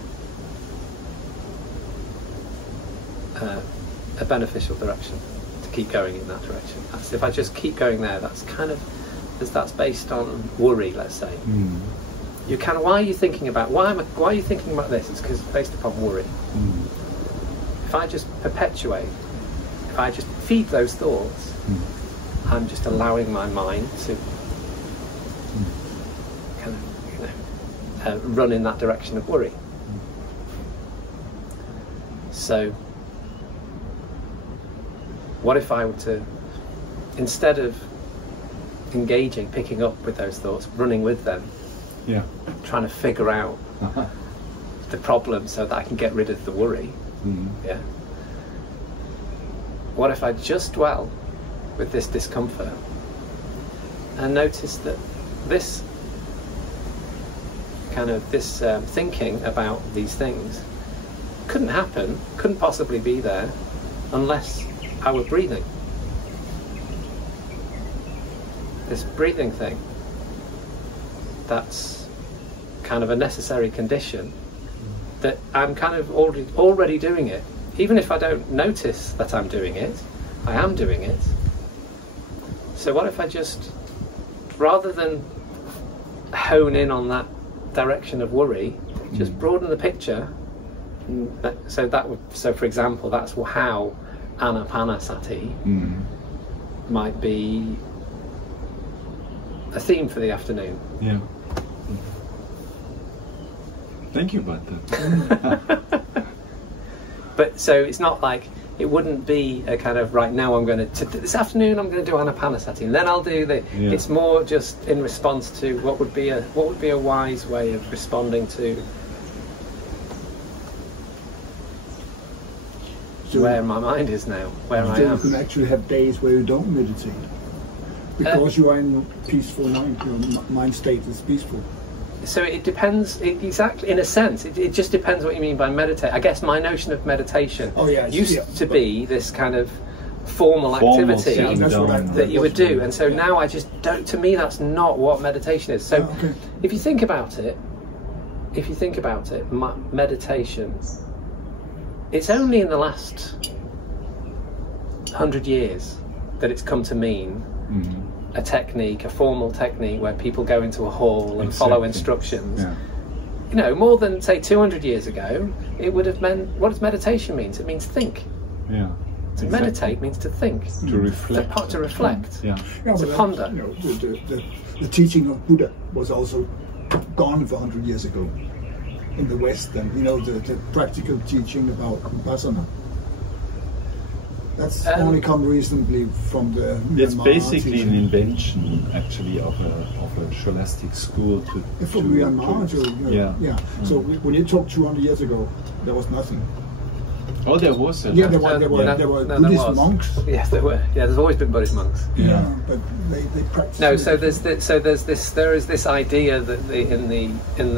a beneficial direction to keep going in that direction. If I just keep going there, that's kind of, that's based on worry, let's say. You kind of, why are you thinking about this? It's because based upon worry. If I just perpetuate, if I just feed those thoughts, I'm just allowing my mind to kind of, you know, run in that direction of worry. So what if I were to, instead of engaging, picking up with those thoughts, running with them, trying to figure out the problem so that I can get rid of the worry, what if I just dwell with this discomfort and notice that this kind of thinking about these things couldn't happen, couldn't possibly be there unless I were breathing. This breathing thing, that's kind of a necessary condition, that I'm kind of already doing it. Even if I don't notice that I'm doing it, I am doing it. So what if I just, rather than hone in on that direction of worry, just broaden the picture. So for example, that's how Anapanasati might be a theme for the afternoon. Thank you, Bhante. But so it's not like, it wouldn't be a kind of, right now I'm going to this afternoon I'm going to do Anapanasati and then I'll do the. It's more just in response to what would be a wise way of responding to where my mind is now, where I am. You can actually have days where you don't meditate because you are in a peaceful mind. Your mind state is peaceful. So it depends, exactly, in a sense, it just depends what you mean by meditate. I guess my notion of meditation used to be this kind of formal activity that you would do. Yeah. And so now I just don't. To me, that's not what meditation is. So if you think about it, meditation, it's only in the last 100 years that it's come to mean a technique, a formal technique where people go into a hall and follow instructions. Yeah. You know, more than say 200 years ago, it would have meant, what does meditation mean? It means think. Yeah. To meditate means to think. To reflect. To reflect. Yeah. To ponder. You know, the teaching of Buddha was also gone for 100 years ago in the West, and you know the practical teaching about vipassana. That's only come reasonably from the It's Myanmar basically teaching. an invention, actually, of a scholastic school to From Myanmar yeah. So when you talk 200 years ago, there was nothing. Oh, there was a There were Buddhist monks. Yes, there were. Yeah, there's always been Buddhist monks. Yeah, but they practiced. No, so there is this idea that in the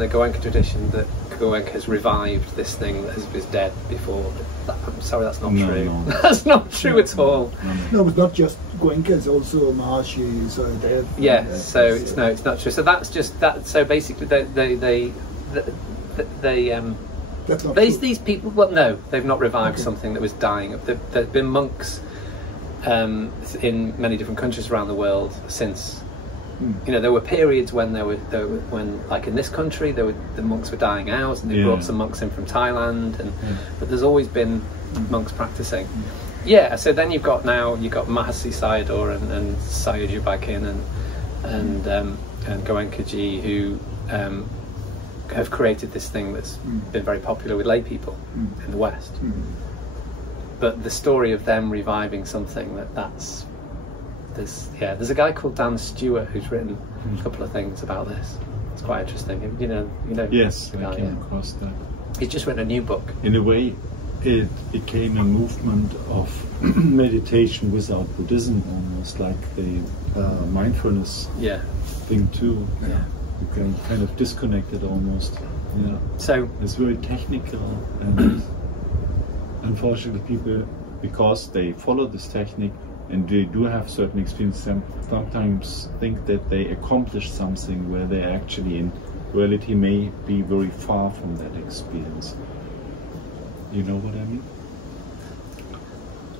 Goenka tradition that Goenka has revived this thing that was dead before. I'm sorry, that's not true. No. That's not true at all. No, it's not just Goenka; it's also Maharishi. So dead. Yeah. So it's not true. So that's just that. So basically, these people. Well, no, they've not revived something that was dying. There've been monks in many different countries around the world since. You know, there were periods when when like in this country, the monks were dying out, and they brought some monks in from Thailand, but there's always been monks practicing. Yeah. So then you've got Mahasi Sayadaw and Sayadaw Bakin and Goenkaji who have created this thing that's been very popular with lay people in the West. But the story of them reviving something there's a guy called Dan Stewart who's written a couple of things about this. It's quite interesting. You know. Yes, I came across that. He's just written a new book. In a way, it became a movement of meditation without Buddhism, almost like the mindfulness thing too. Yeah. You can kind of disconnect it almost. Yeah. So it's very technical, and unfortunately, people, because they follow this technique and they do have certain experience, sometimes think that they accomplish something where they actually in reality may be very far from that experience. You know what I mean?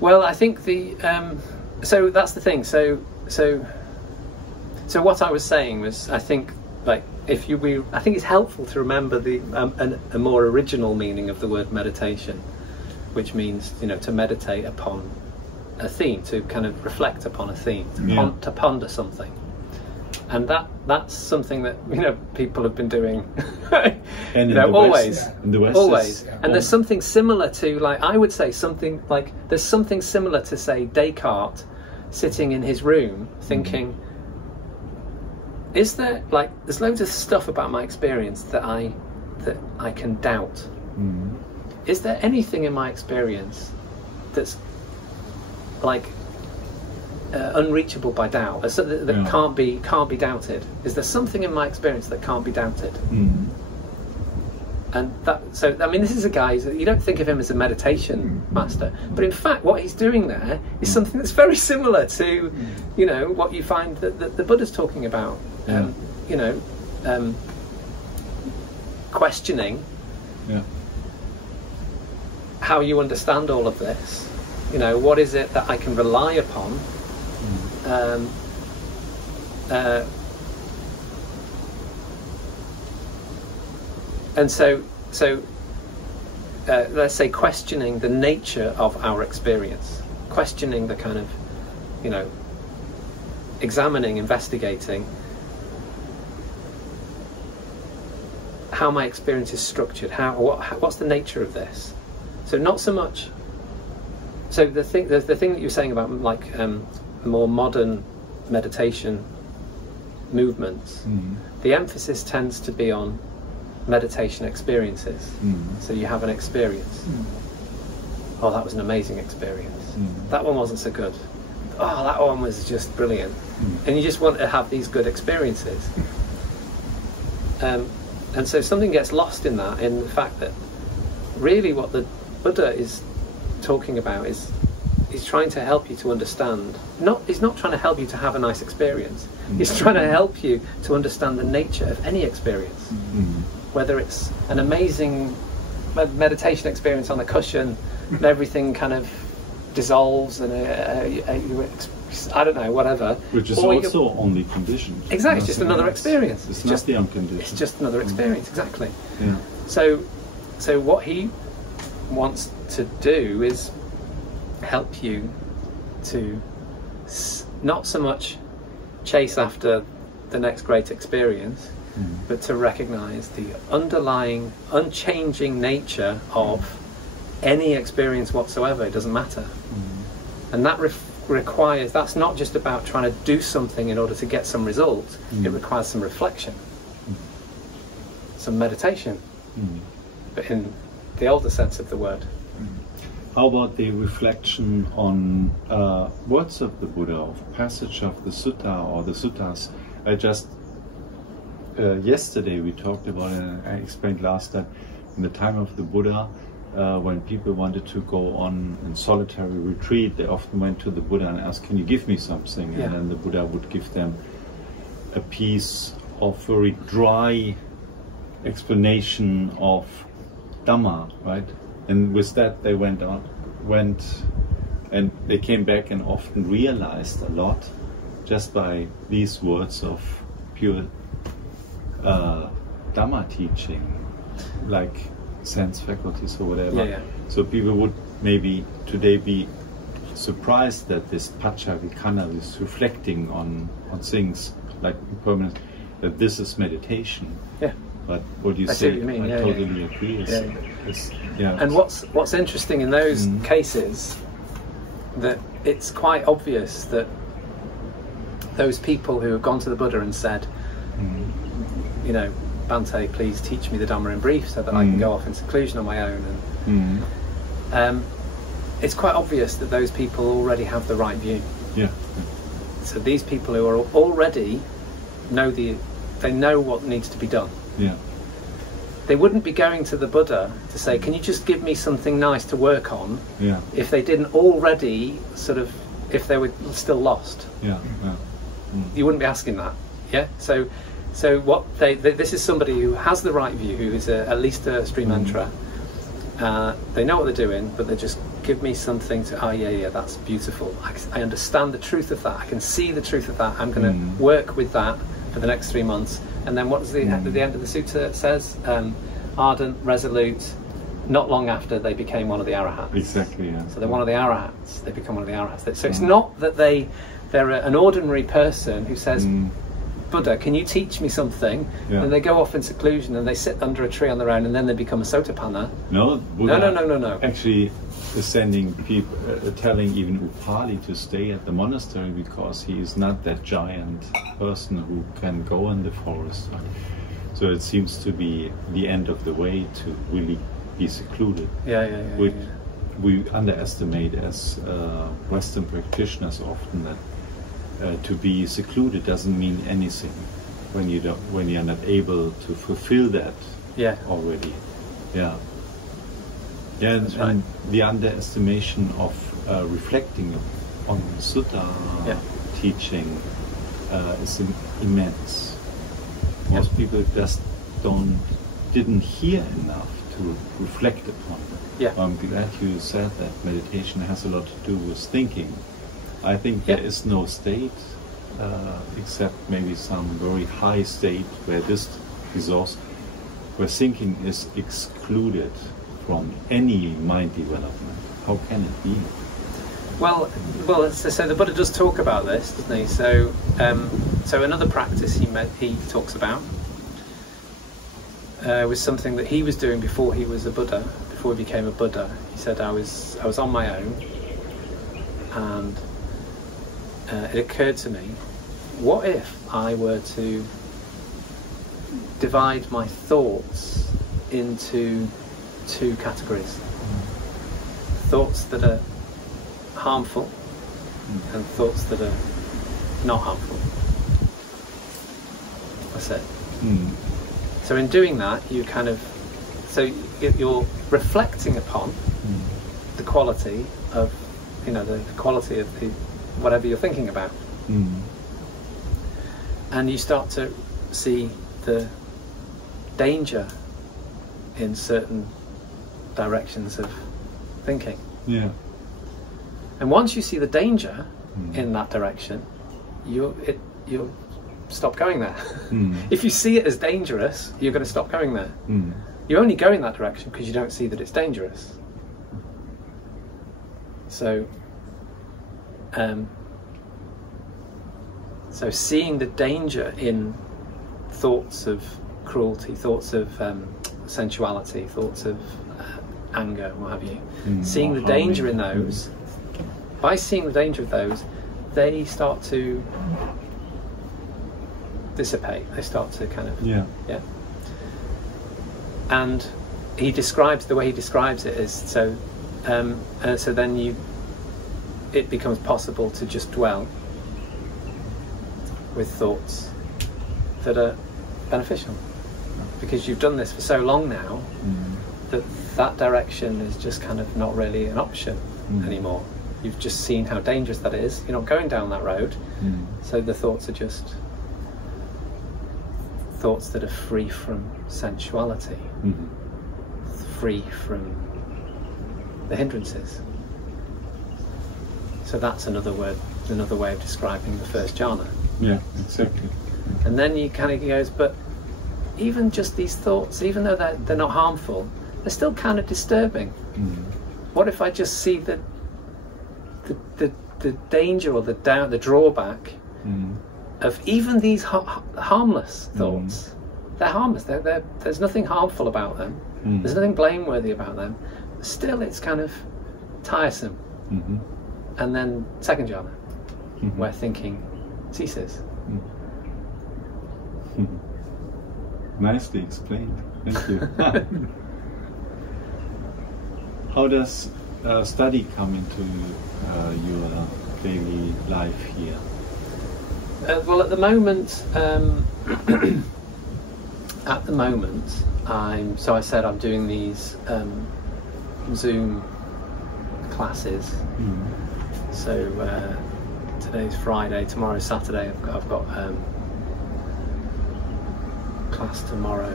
Well, I think so that's the thing. So what I was saying was, I think I think it's helpful to remember a more original meaning of the word meditation, which means to meditate upon a theme, to kind of reflect upon a theme, to ponder something, and that's something that people have been doing, and always, in the West, always. And there's something similar to, like, I would say something like, there's something similar to, say, Descartes sitting in his room thinking, is there, like, there's loads of stuff about my experience that I can doubt. Is there anything in my experience that's like unreachable by doubt, that can't be doubted? Is there something in my experience that can't be doubted? And so I mean, this is a guy, you don't think of him as a meditation master, but in fact what he's doing there is something that's very similar to what you find that the Buddha's talking about. Questioning how you understand all of this. What is it that I can rely upon? And so let's say questioning the nature of our experience, questioning the kind of, examining, investigating how my experience is structured, what's the nature of this. So not so much. So the thing that you're saying about, like, more modern meditation movements, the emphasis tends to be on meditation experiences. So you have an experience. Oh, that was an amazing experience. That one wasn't so good. Oh, that one was just brilliant. And you just want to have these good experiences. And so something gets lost in that, in the fact that really what the Buddha is talking about is he's trying to help you to understand. He's not trying to help you to have a nice experience. He's trying to help you to understand the nature of any experience, whether it's an amazing meditation experience on a cushion and everything kind of dissolves and I don't know, whatever. Which is also only conditioned. Exactly, it's just another experience. It's not the unconditioned. It's just another experience, exactly. Yeah. So what he wants to do is help you to not so much chase after the next great experience, but to recognize the underlying, unchanging nature of any experience whatsoever. It doesn't matter. And that requires, that's not just about trying to do something in order to get some result. It requires some reflection, some meditation, but in the older sense of the word. How about the reflection on words of the Buddha, of passage of the sutta or the suttas? I just yesterday we talked about it, and I explained last that in the time of the Buddha, when people wanted to go on in solitary retreat, they often went to the Buddha and asked, "Can you give me something?" And then the Buddha would give them a piece of very dry explanation of Dhamma, right? And with that they went and they came back and often realized a lot just by these words of pure Dhamma teaching, like sense faculties or whatever. So people would maybe today be surprised that this Paccarikkana is reflecting on things like impermanence, that this is meditation. But what you say, I totally agree. And what's interesting in those cases, that it's quite obvious that those people who have gone to the Buddha and said, you know, Bhante, please teach me the Dhamma in brief so that I can go off in seclusion on my own. And it's quite obvious that those people already have the right view. So these people who are already they know what needs to be done. They wouldn't be going to the Buddha to say, "Can you just give me something nice to work on?" If they didn't already if they were still lost. You wouldn't be asking that. So what this is somebody who has the right view, who is at least a stream mantra. They know what they're doing, but they just give me something to, that's beautiful. I understand the truth of that. I can see the truth of that. I'm going to work with that for the next 3 months. And then what does the end of the sutta says? Ardent, resolute. Not long after, they became one of the arahats. Exactly. So they're one of the arahats. They become one of the arahats. So it's not that they're an ordinary person who says, "Buddha, can you teach me something?" And they go off in seclusion and they sit under a tree on their own, and then they become a sotapanna. No, Buddha no. Actually, is sending people, telling even Upali to stay at the monastery because he is not that giant person who can go in the forest. Right? So it seems to be the end of the way to really be secluded. Which we underestimate as Western practitioners often, that to be secluded doesn't mean anything when you're not able to fulfill that already. And the underestimation of reflecting on sutta teaching is immense. Most people just didn't hear enough to reflect upon it. I'm glad you said that meditation has a lot to do with thinking. I think there is no state except maybe some very high state where this resource, where thinking is excluded from any mind development. How can it be? Well, so the Buddha does talk about this, doesn't he? So another practice he talks about was something that he was doing before he was a Buddha, before he became a Buddha. He said, I was on my own, and it occurred to me, what if I were to divide my thoughts into 2 categories? Thoughts that are harmful and thoughts that are not harmful. That's it. So in doing that, you're reflecting upon the quality of you know, the quality of the whatever you're thinking about. And you start to see the danger in certain directions of thinking. Yeah. And once you see the danger in that direction, you'll stop going there. If you see it as dangerous, you're going to stop going there. You only go in that direction because you don't see that it's dangerous. So, so seeing the danger in thoughts of cruelty, thoughts of sensuality, thoughts of anger, what have you, seeing the danger in those, by seeing the danger of those, they start to dissipate. They start to kind of And he describes, the way he describes it is so then it becomes possible to just dwell with thoughts that are beneficial, because you've done this for so long now that direction is just kind of not really an option anymore. You've just seen how dangerous that is. You're not going down that road. So the thoughts are just thoughts that are free from sensuality, free from the hindrances. So that's another way of describing the first jhana. Yeah, exactly. And then you kind of goes, but even just these thoughts, even though they're not harmful, they're still kind of disturbing. What if I just see the danger or the drawback of even these harmless thoughts? They're harmless. There's nothing harmful about them. There's nothing blameworthy about them. Still, it's kind of tiresome. And then second jhana, where thinking ceases. Nicely explained. Thank you. How does study come into your daily life here? Well, at the moment, I said I'm doing these Zoom classes. So today's Friday, tomorrow's Saturday. I've got class tomorrow.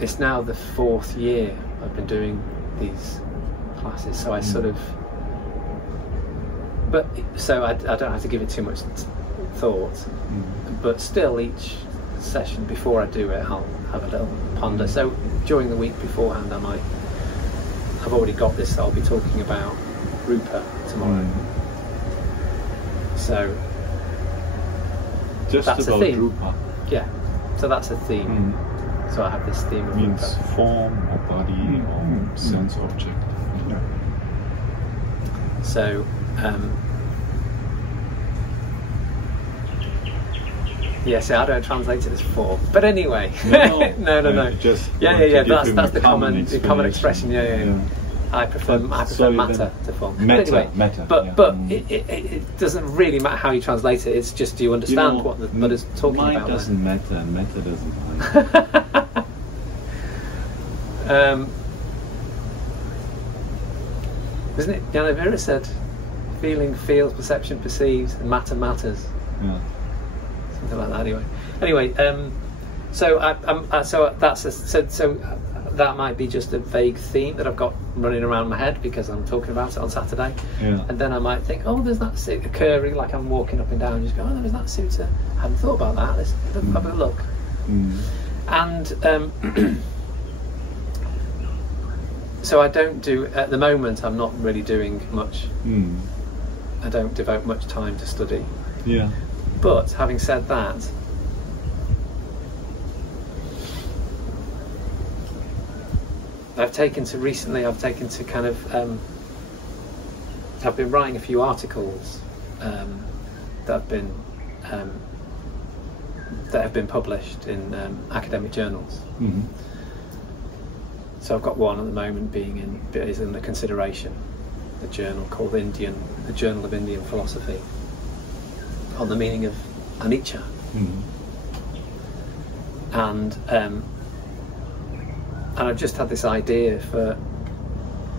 It's now the 4th year I've been doing these classes, so I sort of, I don't have to give it too much thought, but still each session before I do it I'll have a little ponder. So during the week beforehand I've already got this, I'll be talking about Rupa tomorrow. So just that's about a theme. Rupa. Yeah, so that's a theme. So I have this theme of means Rupa. form or body or sense object. So see, I don't translate it as form, but anyway. No. Just That's the common expression. Yeah. I prefer matter to form. Matter. But it doesn't really matter how you translate it. It's just, do you understand what the Buddha's talking about? Mind doesn't matter. Matter doesn't mind. Isn't it? Ñāṇavīra said, "Feeling feels, perception perceives, and matter matters." Yeah. Something like that. Anyway, so that might be just a vague theme that I've got running around my head because I'm talking about it on Saturday. And then I might think, oh, there's that sutta occurring, like I'm walking up and down, just go, oh, there's that sutta. I haven't thought about that. Let's have a look. And so I don't do, at the moment, I'm not really doing much. I don't devote much time to study. But having said that, I've taken to kind of I've been writing a few articles that have been published in academic journals. So I've got one at the moment is in the consideration, a journal called the Journal of Indian Philosophy, on the meaning of anicca. And I've just had this idea for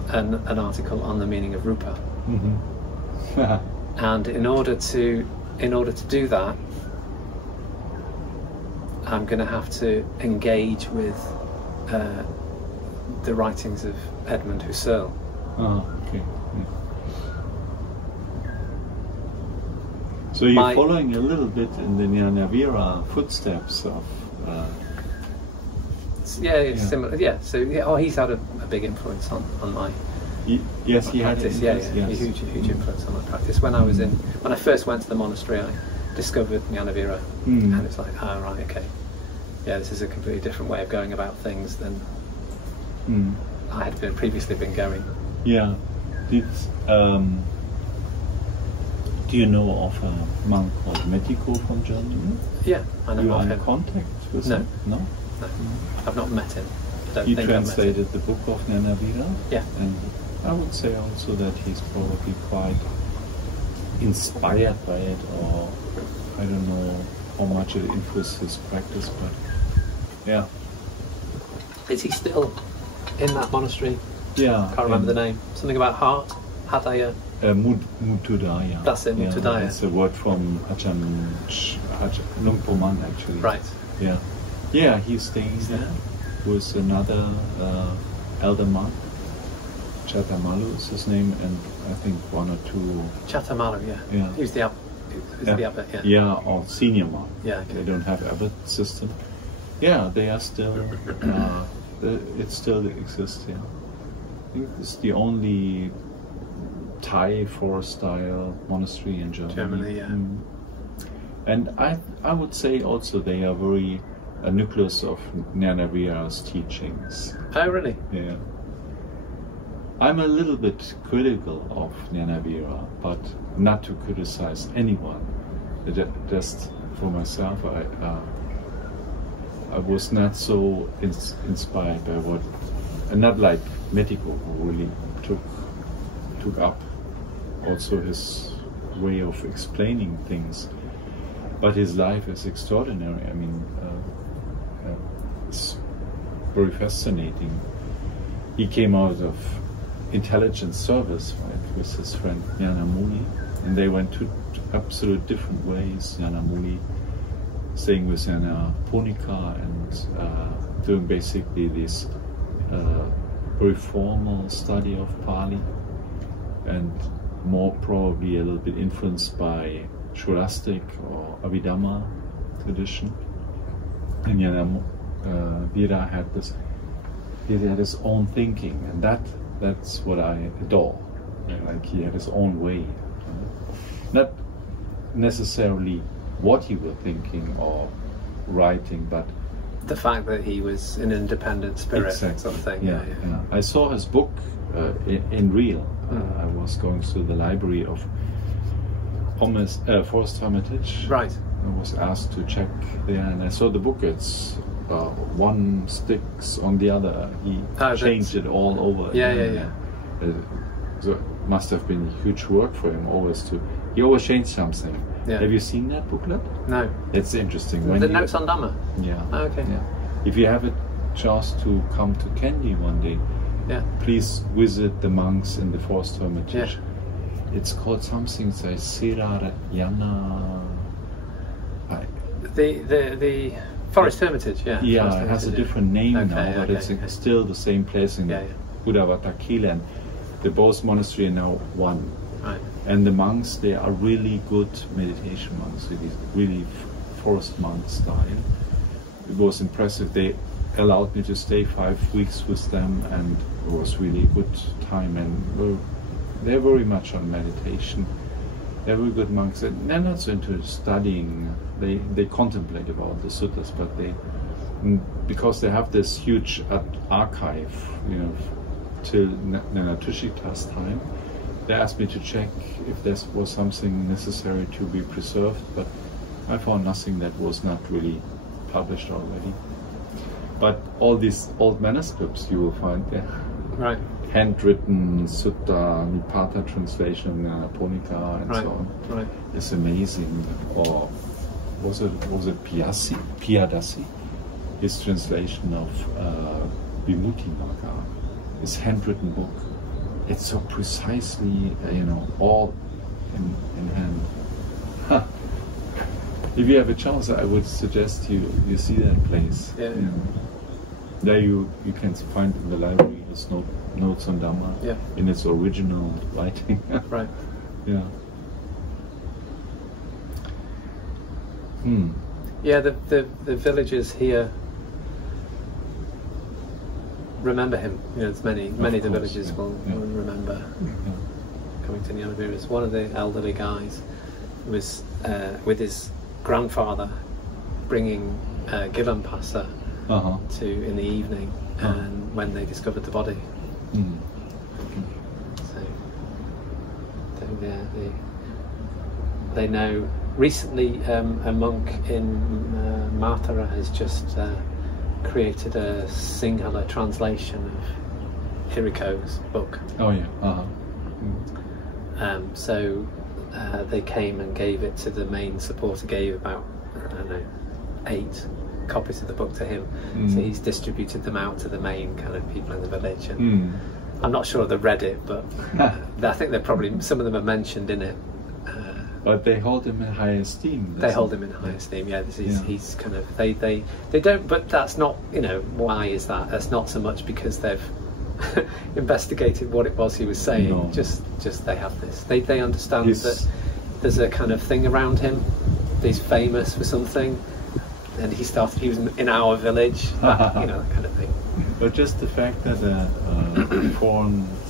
an article on the meaning of rupa. Mm-hmm. And in order to do that, I'm going to have to engage with the writings of Edmund Husserl. Okay. Yeah. So you're following a little bit in the Ñāṇavīra footsteps of. It's similar. Yeah. So he's had a big influence on my. Yes, he had. Practice. A huge influence on my practice. When I first went to the monastery, I discovered Ñāṇavīra, and it's like, oh right, okay, yeah, this is a completely different way of going about things than I had previously been going. Yeah. Do you know of a monk called Metiko from Germany? Yeah, I know you of are him. in contact with him? No? I've not met him. He translated the book of Ñāṇavīra. Yeah. And I would say also that he's probably quite inspired by it, or I don't know how much it influenced his practice, but yeah. Is he still in that monastery? Yeah. Can't remember the name. Something about heart? Hadaya? Mutudaya. That's it, Mutudaya. It's a word from Ajahn Lumpur Man, actually. Right. Yeah. Yeah, he's staying there with another elder monk. Chatamalu is his name, and I think one or two. Chatamalu, yeah. He's the abbot, yeah. Yeah, or senior monk. Yeah. Okay. They don't have abbot system. Yeah, they are still. It still exists. Yeah. I think it's the only Thai forest style monastery in Germany. Yeah. And I would say also they are very a nucleus of Ñāṇavīra's teachings. Oh, really? Yeah. I'm a little bit critical of Ñāṇavīra, but not to criticize anyone. Just for myself, I was not so inspired by what, not like Metiko, who really took up also his way of explaining things. But his life is extraordinary. I mean, it's very fascinating. He came out of intelligence service, right, with his friend Ñāṇa Muni, and they went two absolute different ways. Ñāṇa Muni staying with Ñāṇa Ponika and doing basically this very formal study of Pali, and more probably a little bit influenced by Scholastic or Abhidhamma tradition. And Ñāṇavīra had this, he had his own thinking, and that's what I adore. Like, he had his own way. Not necessarily what he was thinking or writing, but the fact that he was an independent spirit, exactly. Sort of thing. Yeah. I saw his book in real. I was going through the library of Forest Hermitage. Right. I was asked to check there, and I saw the book. It's one sticks on the other. He changed it all over. Yeah. So it must have been huge work for him he always changed something. Yeah. Have you seen that booklet? No. It's interesting. The notes on Dhamma? Yeah. Oh, okay. Yeah. If you have a chance to come to Kandy one day, please visit the monks in the Forest Hermitage. Yeah. It's called something like Sirarayana. The Forest Hermitage, yeah. Yeah, it has a different name now, but it's still the same place in Buddhavata and the both monastery are now one. Right. And the monks, they are really good meditation monks. It is really forest monk style. It was impressive. They allowed me to stay 5 weeks with them, and it was really a good time. And they're very much on meditation. They're very good monks. And they're not so into studying. They contemplate about the suttas, but because they have this huge archive, till Nanatushita's time, they asked me to check if there was something necessary to be preserved, but I found nothing that was not really published already. But all these old manuscripts you will find there. Right. Handwritten Sutta, Nipata translation, Ponika, and so on. Right. It's amazing. Or was it Piyadasi? His translation of Vimuttimagga, his handwritten book. it's so precisely, all in hand. Huh. If you have a chance, I would suggest you see that place. Yeah. There you can find in the library his notes on Dhamma in its original writing. Right. Yeah. Yeah, the villagers here remember him. There's many of the villagers will remember coming to Ñāṇavīra. One of the elderly guys was with his grandfather bringing Gilampasa to in the evening, and when they discovered the body. So they know. Recently, a monk in Mathura has just created a Sinhala translation of Hiriko's book. Oh yeah. So they came and gave it to the main supporter. Gave about 8 copies of the book to him. So he's distributed them out to the main kind of people in the village. And I'm not sure they've read it, but I think they're probably some of them are mentioned in it. But they hold him in high esteem. They hold him in high esteem. Yeah, he's kind of they don't. But that's not. Why is that? That's not so much because they've investigated what it was he was saying. No. Just they have this. They understand that there's a kind of thing around him. He's famous for something, and he was in our village. That kind of thing. But just the fact that a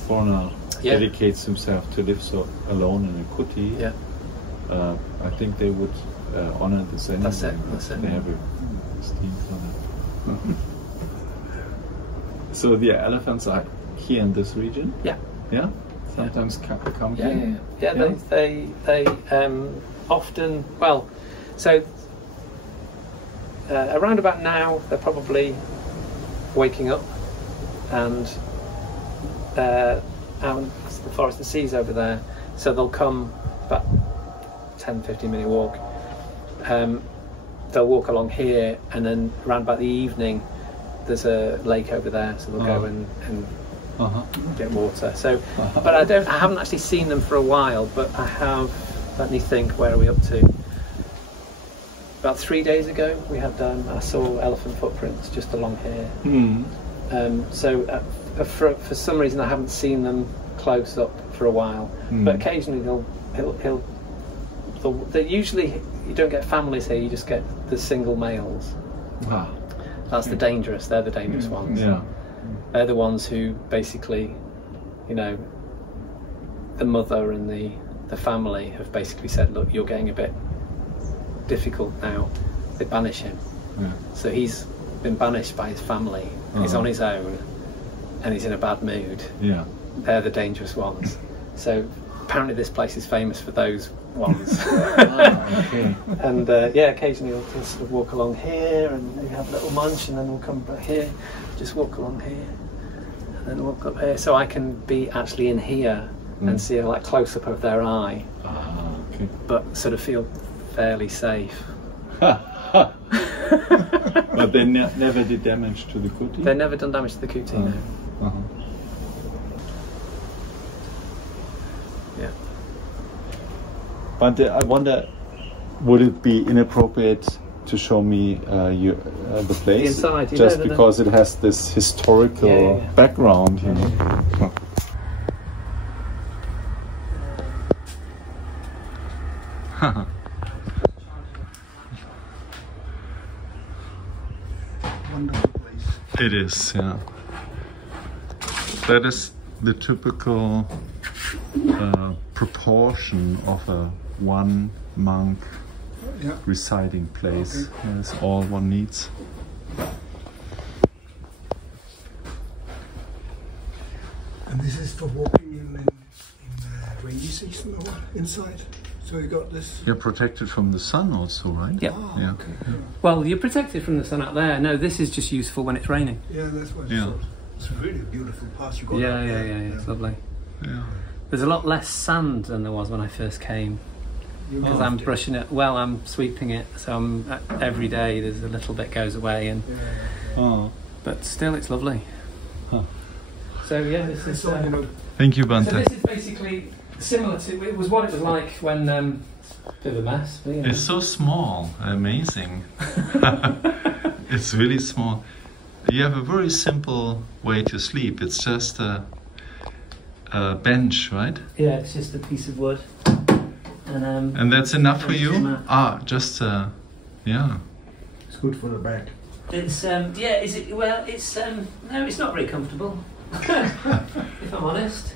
foreigner dedicates himself to live so alone in a kuti. Yeah. I think they would honor the same. That's it. They have a esteem for that. So the elephants are here in this region. Yeah. Yeah. Sometimes come here. Yeah. They often. Well, so around about now they're probably waking up, and out in the forest, the sea's over there, so they'll come about 10-15 minute walk. They'll walk along here, and then around about the evening there's a lake over there, so they'll go and get water. So but I haven't actually seen them for a while, but I have. Let me think, where are we up to? About 3 days ago we had I saw elephant footprints just along here. So for some reason I haven't seen them close up for a while, but occasionally they usually, you don't get families here, you just get the single males. They're the dangerous ones. Yeah. They're the ones who basically, the mother and the family have basically said, look, you're getting a bit difficult now. They banish him. So he's been banished by his family. He's on his own and he's in a bad mood. They're the dangerous ones. So apparently this place is famous for those ones. And occasionally we'll just sort of walk along here and we have a little munch, and then we'll come back here, just walk along here, and then walk up here, so I can be actually in here and see a close up of their eye, but sort of feel fairly safe. But they never did damage to the kuti? They've never done damage to the kuti, no. Yeah. Bhante, I wonder, would it be inappropriate to show me the place? The inside, just because it has this historical background, Wonderful place. It is, yeah. That is the typical proportion of a one monk residing place. That's all one needs. And this is for walking in rainy season or inside. So you got this. You're protected from the sun also, right? Yeah. Oh, okay. Well, you're protected from the sun out there. No, this is just useful when it's raining. Yeah, that's what I thought. It's a really beautiful path you got. Yeah, it's lovely. Yeah. There's a lot less sand than there was when I first came. Because I'm brushing it. Well, I'm sweeping it, so every day there's a little bit goes away, and but still it's lovely. Huh. So this is. So Thank you, Bhante. So this is basically similar to, it was what it was like when, bit of a mess. But, you know. It's so small, amazing. It's really small. You have a very simple way to sleep. It's just a bench, right? Yeah, it's just a piece of wood. And that's enough for you? Just yeah. It's good for the back. It's yeah. Is it? Well, it's no. It's not very comfortable. If I'm honest.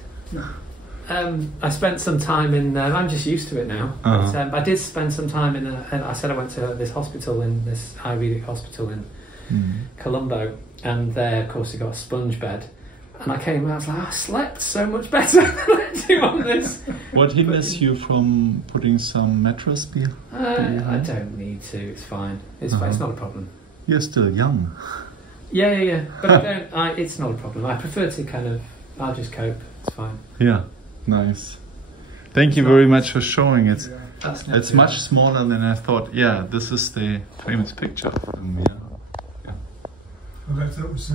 I spent some time in. I'm just used to it now. But, I did spend some time in. I said I went to this hospital this Ayurvedic hospital in Colombo, and there, of course, you got a sponge bed. And I came out, I was like, I slept so much better than I do on this. What hinders you from putting some mattress behind? I don't need to. It's fine. It's fine. It's not a problem. You're still young. Yeah. But I don't. It's not a problem. I prefer to kind of. I'll just cope. It's fine. Yeah, nice. Thank you very much for showing it. It's much smaller than I thought. Yeah, this is the famous picture of him. Yeah. Well, that was